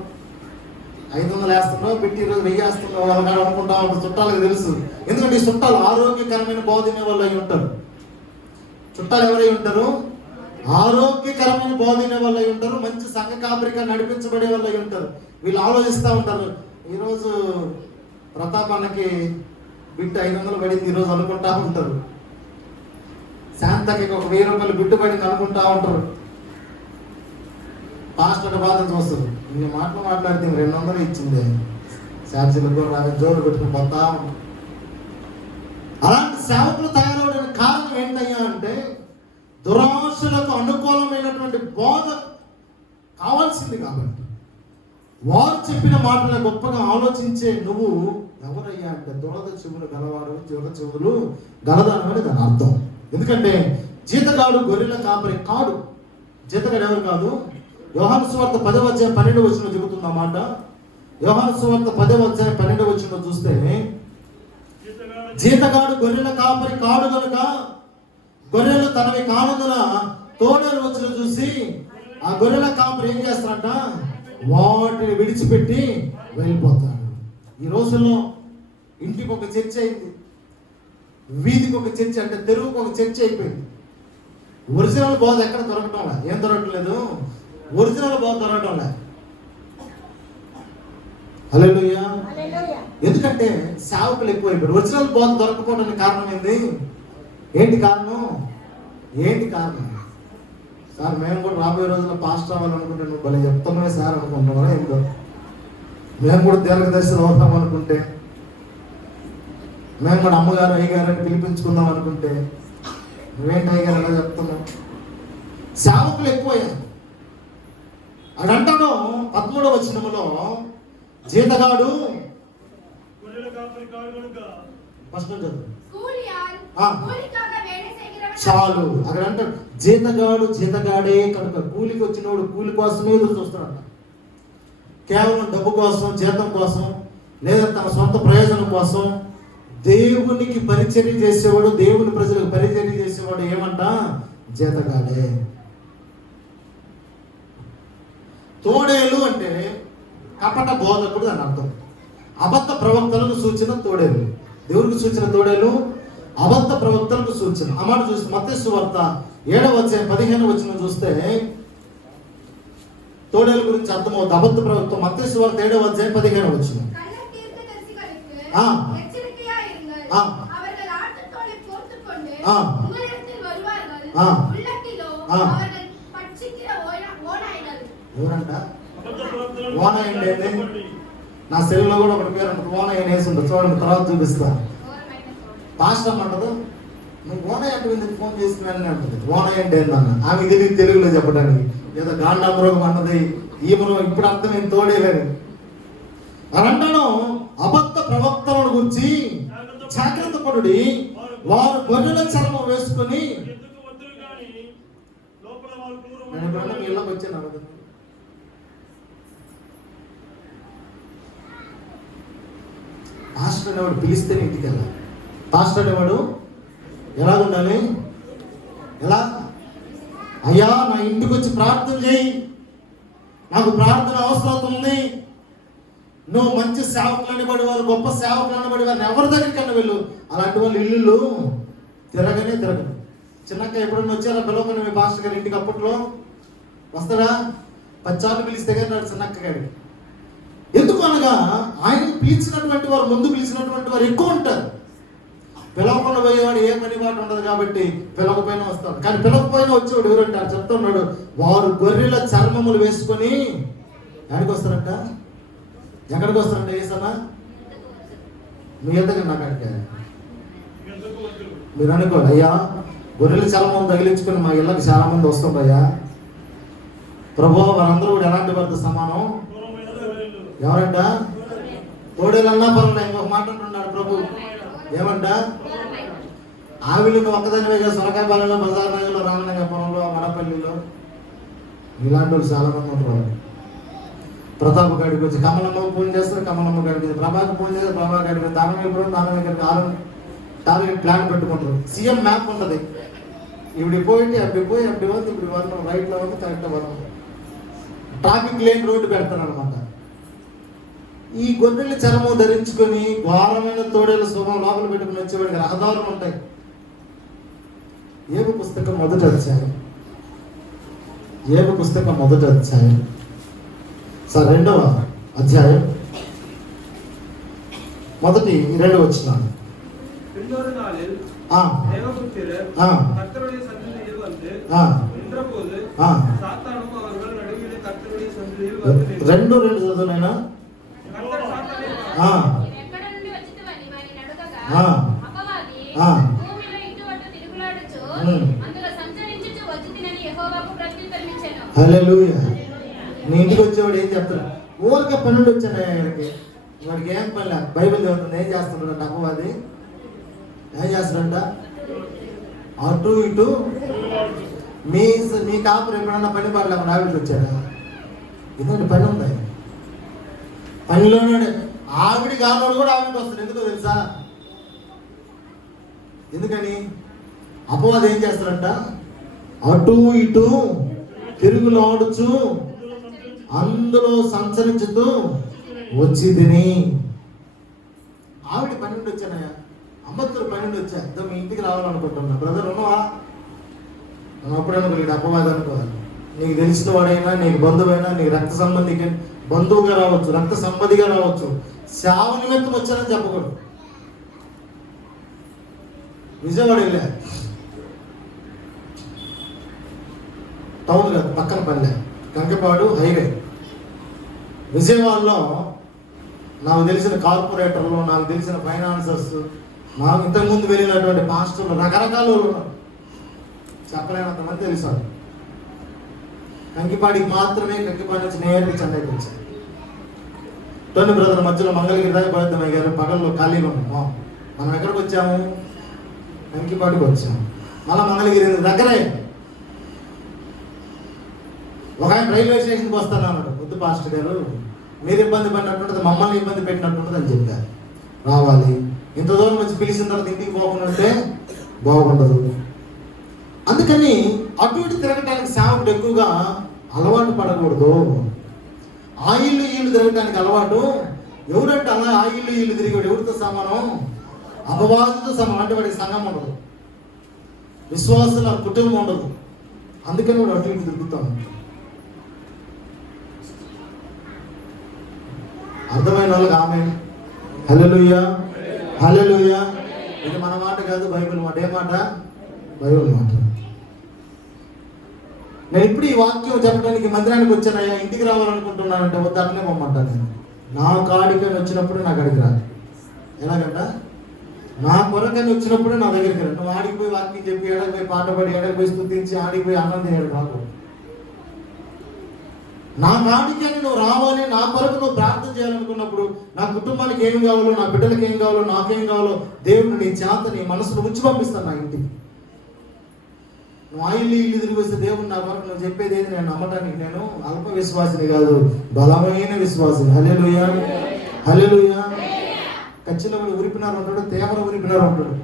500 వేస్తున్నావు పెట్టి ఈరోజు 1000 వేస్తున్నావు వాళ్ళ అనుకుంటా ఉంటారు. చుట్టాలకు తెలుసు. ఎందుకంటే ఈ చుట్టాలు ఆరోగ్యకరమైన బోధనే వాళ్ళు అయి ఉంటారు. చుట్టాలు ఎవరై ఉంటారు? ఆరోగ్యకరమైన బోధనే వాళ్ళు అయి ఉంటారు. మంచి సంఘ కాపరిగా నడిపించబడే వాళ్ళు అయి ఉంటారు. వీళ్ళు ఆలోచిస్తూ ఉంటారు. ఈరోజు ప్రతాప్ అన్నకి బిట్టు 500 పడింది ఈరోజు అనుకుంటా ఉంటారు. శాంతకి ఒక 1000 రూపాయలు బిట్టు పడింది అనుకుంటా ఉంటారు. పాస్టర్ బాధ చూస్తారు. ఇన్ని మాటలు మాట్లాడితే 200 ఇచ్చింది, ఛార్జీలకు రాగా జోలు పెట్టుకుని పోతా ఉంటారు. అలాంటి సేవకులు తయారవడానికి కారణం ఏంటయ్యా అంటే దురాశలకు అనుకూలమైనటువంటి బోధ కావాల్సింది. కాబట్టి వారు చెప్పిన మాటలు గొప్పగా ఆలోచించే నువ్వు ఎవరయ్యా అంటే దురద చెవులు గలవారు, దురద చెవులు గలదానం అని దాని అర్థం. ఎందుకంటే జీతగాడు గొర్రెల కాపరి కాడు. జీతగాడు ఎవరు కాదు? యోహాను సువార్త 10:12 చెబుతుంది అన్నమాట. యోహాను సువార్త 10:12 చూస్తే జీతగాడు గొర్రెల కాపరి కాడు కనుక గొర్రెలు తనవి కానందున తోడేలు వచ్చిన చూసి ఆ గొర్రెల కాపరి ఏం చేస్తాడంట? వాటిని విడిచిపెట్టి వెళ్ళిపోతాడు. ఈ రోజుల్లో ఇంటికి ఒక చర్చ అయింది, వీధికి ఒక చర్చ, అంటే తెరువుకు ఒక చర్చ అయిపోయింది. ఒరిజినల్ బోధ ఎక్కడ దొరకటంలా? ఏం దొరకట్లేదు? ఒరిజినల్ బోధ దొరకటంలా. హల్లెలూయా. ఎందుకంటే సేవకులు ఎక్కువైపోయారు. ఒరిజినల్ బోధ దొరకపోవడానికి కారణం ఏంది? ఏంటి కారణం? సార్ మేము కూడా రాబోయే రోజుల్లో పాస్టర్ అవ్వాలనుకుంటే నువ్వు భలే చెప్తామే సార్ అనుకుంటున్నారా? ఏంటో మేము కూడా దీర్ఘదర్శనం అవుతాం అనుకుంటే, మేము కూడా అమ్మగారు అయ్యగారని పిలిపించుకుందాం అనుకుంటే నువ్వేంటి అయ్యగారు ఎలా చెప్తున్నావు? సేవకులు ఎక్కువయ్యారు. అది అంటాడు 13వ వచనములో జీతగాడు చాలు అక్కడ అంటాడు జీతగాడే కనుక కూలికి వచ్చినోడు కూలి కోసమే ఎదురు చూస్తున్నాడు. కేవలం డబ్బు కోసం, జీతం కోసం, లేదా తన సొంత ప్రయోజనం కోసం దేవునికి పరిచర్య చేసేవాడు, దేవుని ప్రజలకు పరిచర్య చేసేవాడు ఏమంట? జీతగాడే. తోడేలు అంటే కపట బోధకుడు అని అర్థం. అబద్ధ ప్రవక్తలకు సూచన తోడేలు. దేవునికి సూచన తోడేలు, అబద్ధ ప్రవక్తలకు సూచన. ఆ మాట చూస్తే మత్తయి సువార్త 7:15 చూస్తే తోడేల గురించి అర్థమవుతుంది. అబద్ధ ప్రవక్త మత్తయి సువార్త 7వ అధ్యాయం 15వ వచనం. ஆ. ஆ. அவர்கள் ஆட்டுத்தோலை போர்த்துக்கொண்டு ஆ. உங்களிடத்தில் வருவார்கள். ஆ. உள்ளத்திலோ ஆ. அவர்கள் பட்சிக்கிற ஓநாய்கள். ఎవరంట? ఓనాయన్ అంటే నా సెల్లో కూడా ఒకటి పేరు ఉంటుంది, ఓనాయన్ వేసి ఉంటుంది. చూడండి, తర్వాత చూపిస్తా. పాస్టర్ అంటదు, నువ్వు ఓనాయ్ అంటే ఎందుకు ఫోన్ చేస్తున్నానని అంటుంది. ఓనాయ్ అంటే ఏందన్న ఆమె తెలియదు తెలుగులో చెప్పడానికి. ఏదో గాండామృగం అన్నది ఈ మృగం ఇప్పుడు అర్థమైంది, తోడేలేదు అని అంటాను. అబద్ధ ప్రవక్తలను గురించి జాగ్రత్త పడుడి, వారు గొర్రెల చర్మం వేసుకొని. నేను ఎప్పుడన్నా మీ ఇళ్ళకి వచ్చాను, పాస్టర్ అనేవాడు పిలిస్తేనే ఇంటికి వెళ్ళాలి. పాస్టర్ అనేవాడు ఎలా ఉండాలి? ఎలా? అయ్యా నా ఇంటికి వచ్చి ప్రార్థన చేయి, నాకు ప్రార్థన అవసరం ఉంది. నువ్వు మంచి సేవకులు అనబడి వారు, గొప్ప సేవకులు అనబడి వారిని ఎవరి దగ్గరికన్నా వెళ్ళు. అలాంటి వాళ్ళు ఇల్లు తిరగదు. చిన్నక్క ఎప్పుడన్నా వచ్చారా పిలవకని మీ పాస్టర్ గారి ఇంటికి? అప్పట్లో వస్తాడా? 10 సార్లు పిలిస్తే కానీ చిన్నక్క గారికి. ఎందుకు అనగా ఆయన పిలిచినటువంటి వారు, ముందు పిలిచినటువంటి వారు ఎక్కువ ఉంటారు. పిలవకుండా పోయేవాడు ఏ పని మాట ఉండదు కాబట్టి పిలవకపోయినా వస్తాడు. కానీ పిలవకపోయినా వచ్చేవాడు ఎవరంటారు చెప్తున్నాడు, వారు గొర్రెల చర్మములు వేసుకొని ఎక్కడికి వస్తారంట? ఎక్కడికి వస్తారంట? ఏసన్నా మీ ఎందుకు నాకు అడిగా మీరు అనుకోండి, అయ్యా గొర్రెల చర్మం తగిలించుకొని మా ఇళ్ళకి చాలా మంది వస్తుండయ్యా ప్రభు, వారందరూ కూడా ఎలాంటి వారితో సమానం? ఎవరంట? తోడేలన్నా పనులు. ఇంకొక మాట అంటున్నాడు ప్రభు, ఏమంట? ఆవిడను ఒక్కదానివేగా సొరకాయ పాలెంలో, బజార్ నగర్లో, రామనగర్ పొలంలో, వనపల్లిలో ఇలాంటి వాళ్ళు చాలా మంది ఉంటారు. ప్రతాప్ గారికి వచ్చి కమలమ్మ పూజ చేస్తారు, కమలమ్మ గారికి ప్రభాకి పూజ చేస్తారు, ప్రభా గారికి దానమే గారికి టార్గెట్ ప్లాన్ పెట్టుకుంటారు. సీఎం మ్యాప్ ఉంటుంది, ఇప్పుడు పోయింది అప్పుడు పోయి అప్పుడు వద్దు, ఇప్పుడు వరం రైట్లో వరకు కరెక్ట్ వరం ట్రాఫిక్ లేని రోడ్డు పెడతారు అనమాట. ఈ గొర్రెల చర్మం ధరించుకొని ఘోరమైన తోడేల శుభం లోపల పెట్టుకుని వచ్చేవాడికి రహదారులు ఉంటాయి. ఏబు పుస్తకం మొదటి అధ్యాయం, ఏబు పుస్తకం మొదటి అధ్యాయం, 2వ అధ్యాయం మొదటి 2 వచనాలు. రెండు చదువునైనా హల్లెలూయా. నీ ఇంటికి వచ్చేవాడు ఏం చెప్తాడు? ఊరికే పనులు వచ్చాను ఇక్కడికి, వాడికి ఏం పని? బైబిల్ చదువుతుంది. ఏం చేస్తున్నాడంట అపవాది? ఏం చేస్తాడంట? అటు ఇటు మీ కాపురం ఎప్పుడన్నా పని పడలేము ఆవిడకి వచ్చాడా? ఎందుకంటే పని ఉంది, పనిలోనే ఆవిడ కానోడు కూడా ఆవిడకి వస్తాడు. ఎందుకో తెలుసా? ఎందుకని? అపవాది ఏం చేస్తాడంట? అటు ఇటు తిరుగులాడుచు అందులో సంచరించుతూ వచ్చి తిని. ఆవిడ 12 వచ్చానయ్యా, అమ్మత్తరు 12 వచ్చా, మీ ఇంటికి రావాలనుకుంటున్నా. బ్రదర్ ఉన్నావా? అప్పుడేమో అపవాది అనుకోవాలి. నీకు తెలిసిన వాడైనా, నీకు బంధువైనా, నీకు రక్త సంబంధికి బంధువుగా రావచ్చు, రక్త సంబంధిగా రావచ్చు, సేవ నిమిత్తం వచ్చానని చెప్పకూడదు. విజయవాడ వెళ్ళా, టౌన్ కాదు పక్కన పల్లె, కంకిపాడు హైవే. విజయవాడలో నాకు తెలిసిన కార్పొరేటర్లు, నాకు తెలిసిన ఫైనాన్సర్స్, నాకు ఇంతకుముందు వెళ్ళినటువంటి పాస్టర్లు, రకరకాల వాళ్ళు ఉన్నారు. చెప్పలేనంతమంది తెలుసు. కంకిపాడికి మాత్రమే, కంకిపాడి నుంచి నేరుగా చెన్నైకి వచ్చాను. టోనీ బ్రదర్ మధ్యలో మంగళగిరి దాకా పోయిద్దాం అయ్యారు. పగల్లో ఖాళీగా ఉన్నాం. మనం ఎక్కడికి వచ్చాము? కంకిపాడికి వచ్చాము. మళ్ళీ మంగళగిరి దగ్గరే. ఒక ఆయన రైల్వే స్టేషన్కి వస్తాను అన్నాడు. వద్దు పాస్టర్ గారు, మీరు ఇబ్బంది పడినట్టుంటుంది, మమ్మల్ని ఇబ్బంది పెట్టినట్టుంటుంది అని చెప్పారు. రావాలి, ఇంత దూరం వచ్చి పిలిచిన తర్వాత ఇంటికి పోకుండా ఉంటే బాగుండదు. అందుకని అటు ఇటు తిరగటానికి సేవకుడు ఎక్కువగా అలవాటు పడకూడదు. ఆ ఇల్లు తిరగటానికి అలవాటు. ఎవరంటే అలా ఆ ఇల్లు తిరిగాడు ఎవరితో సమానం? అపవాదితో సమానం. అంటే వాడికి సంఘం ఉండదు, విశ్వాసుల కుటుంబం ఉండదు. అందుకని వాడు అటు ఇటు తిరుగుతాం. అర్థమైన వాళ్ళకి ఆమె. హల్లెలూయా, హల్లెలూయా. ఇది మన మాట కాదు, బైబిల్ మాట. ఏ మాట? బైబిల్ మాట. నేను ఇప్పుడు ఈ వాక్యం చెప్పడానికి మందిరానికి వచ్చానయ్యా, ఇంటికి రావాలనుకుంటున్నానంటే వద్దు, అట్లనే పొమ్మంటాను నేను. నా కాడికని వచ్చినప్పుడు నా కాడికి రా. ఎలాగంట? నా కొరకని వచ్చినప్పుడే నా దగ్గరికి రా. నువ్వు ఆడికి పోయి వాక్యం చెప్పి, ఏడకి పోయి పాట పడి, ఏడకి పోయి స్తుతించి, ఆడికి పోయి అన్నం తినేడు రాకు. నా కాడికి అని నువ్వు రావాలి, నా కొరకు నువ్వు ప్రార్థన చేయాలనుకున్నప్పుడు, నా కుటుంబానికి ఏం కావాలో, నా బిడ్డలకి ఏం కావాలో, నాకేం కావాలో దేవుడు నీ చేత నీ మనసును ఉంచి పంపిస్తాను నా ఇంటికి. నువ్వు ఇల్లు తిరిగి వస్తే దేవుడు నా కొరకు నువ్వు చెప్పేది ఏది నేను నమ్మటానికి నేను అల్ప విశ్వాసిని కాదు, బలమైన విశ్వాసిని. హల్లెలూయా, హల్లెలూయా. కచ్చిలో కూడా ఉరిపినారు ఉంటాడు, తేమను ఉరిపినారు ఉంటాడు.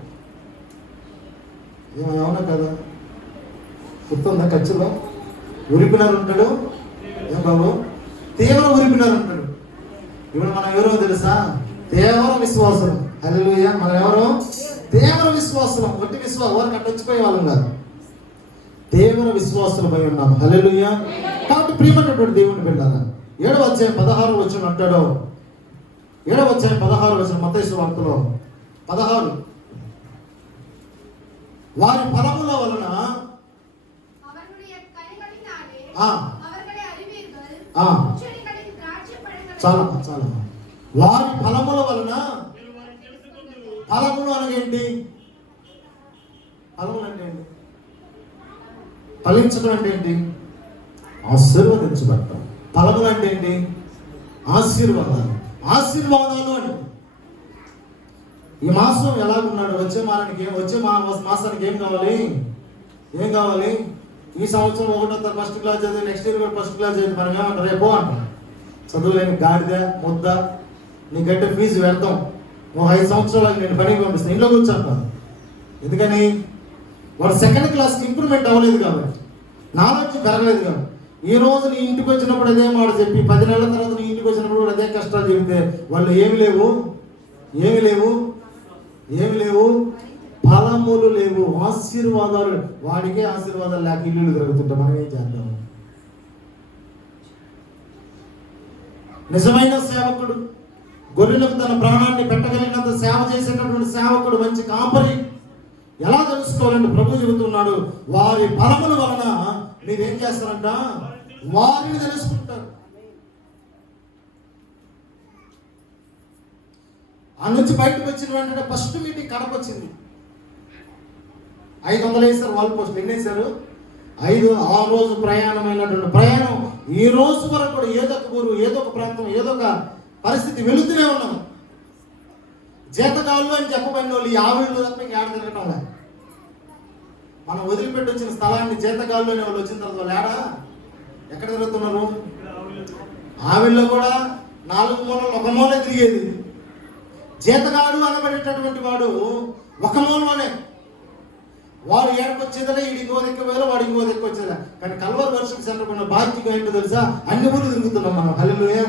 ఏమన్నా కదా? గుర్తుందా? కచ్చిలో ఉరిపినారు ఉంటాడు, ఏం బాబు? తీవ్ర ఉరిపినారు ఉంటాడు. ఇప్పుడు మనం ఎవరో తెలుసా? తీవ్ర విశ్వాసం. హల్లెలూయా. మనం ఎవరు? తీవ్ర విశ్వాసం. ఒట్టి విశ్వాసం వారికి అట్లా వచ్చిపోయే వాళ్ళం కాదు, తీవ్ర విశ్వాసులమై ఉన్నాం. హల్లెలూయా. కాబట్టి ప్రియమైనటువంటి దేవుని బిడ్డలారా, 7వ అధ్యాయం 16వ వచనం అంటాడు. 7వ అధ్యాయం 16వ వచనం మత్తయి సువార్తలో 16. వారి ఫలముల వలన చాలా చాలా వారి ఫలముల వలన. ఫలములు అనగేంటి? ఫలములు అంటే ఏంటి? ఫలించడం అంటే ఏంటి? ఆశీర్వదించబడటం. ఫలములు అంటే ఏంటి? ఆశీర్వాదాలు. ఆశీర్వాదాలు అంటే ఈ మాసం ఎలాగున్నాడు? వచ్చే మాసానికి ఏం కావాలి? ఏం కావాలి? ఈ సంవత్సరం 1వ తరగతి ఫస్ట్ క్లాస్ చదివి, నెక్స్ట్ ఇయర్ కూడా ఫస్ట్ క్లాస్ చదివి, మనం ఏమంటారు? రేపో అంటాం. చదువులేని గాడిద ముద్ద, నీకంటే ఫీజు వ్యర్థం, నువ్వు 5 సంవత్సరాలకు నేను పనికి పంపిస్తాను, ఇంట్లో కూర్చోంటాను. ఎందుకని? వాడు 2nd క్లాస్కి ఇంప్రూవ్మెంట్ అవ్వలేదు కాబట్టి, నాలెడ్జ్ పెరగలేదు కాబట్టి. ఈ రోజు నీ ఇంటికి వచ్చినప్పుడు అదే మాట చెప్పి 10 నెలల తర్వాత నీ ఇంటికి వచ్చినప్పుడు కూడా అదే కష్టాలు చెబితే వాళ్ళు ఏమి లేవు, ఏమి లేవు, ఏమి లేవు, ఫలములు లేవు, ఆశీర్వాదాలు. వాడికే ఆశీర్వాదాలు లేక ఇల్లు తిరుగుతుంటాం. మనం ఏం చేద్దాం? నిజమైన సేవకుడు, గొర్రెలకు తన ప్రాణాన్ని పెట్టగలిగినంత సేవ చేసేటటువంటి సేవకుడు, మంచి కాపరి ఎలా తెలుసుకోవాలంటే ప్రభు చెబుతున్నాడు, వారి ఫలముల వలన మీరేం చేస్తారంట? వారిని తెలుసుకుంటారు. ఆ నుంచి బయటకు వచ్చిన వెంటనే ఫస్ట్ మీటింగ్ కడప వచ్చింది. 500 వేశారు వాల్ పోస్ట్. ఎన్ని వేశారు? 5. ఆ రోజు ప్రయాణమైనటువంటి ప్రయాణం ఈ రోజు వరకు కూడా ఏదో ఒక ఊరు, ఏదో ఒక ప్రాంతం, ఏదో ఒక పరిస్థితి వెళుతూనే ఉన్నాం. జీతగాళ్ళు అని చెప్పబడిన వాళ్ళు 50 తప్ప ఇంకా ఏడ తిరగటం లే. మనం వదిలిపెట్టి వచ్చిన స్థలాన్ని జీతగాళ్ళు అనే వాళ్ళు వచ్చిన తర్వాత వాళ్ళు ఏడా ఎక్కడ తిరుగుతున్నారు? ఆవిల్లో కూడా 4 మూలలు ఒక మూలే తిరిగేది. జీతగాడు అనబడేటటువంటి వాడు ఒక మూలలోనే. వాడు ఏడకొచ్చేదలే, వీడు ఇంకో దిక్కు వేరు, వాడు ఇంకో దిక్కు వచ్చేదా. కానీ కల్వర్ వర్షిప్ సెంటర్ ఉన్న బాధ్యత ఏంటో తెలుసా? అన్ని ఊళ్ళు తిరుగుతున్నాం మనం. హల్లెలూయా.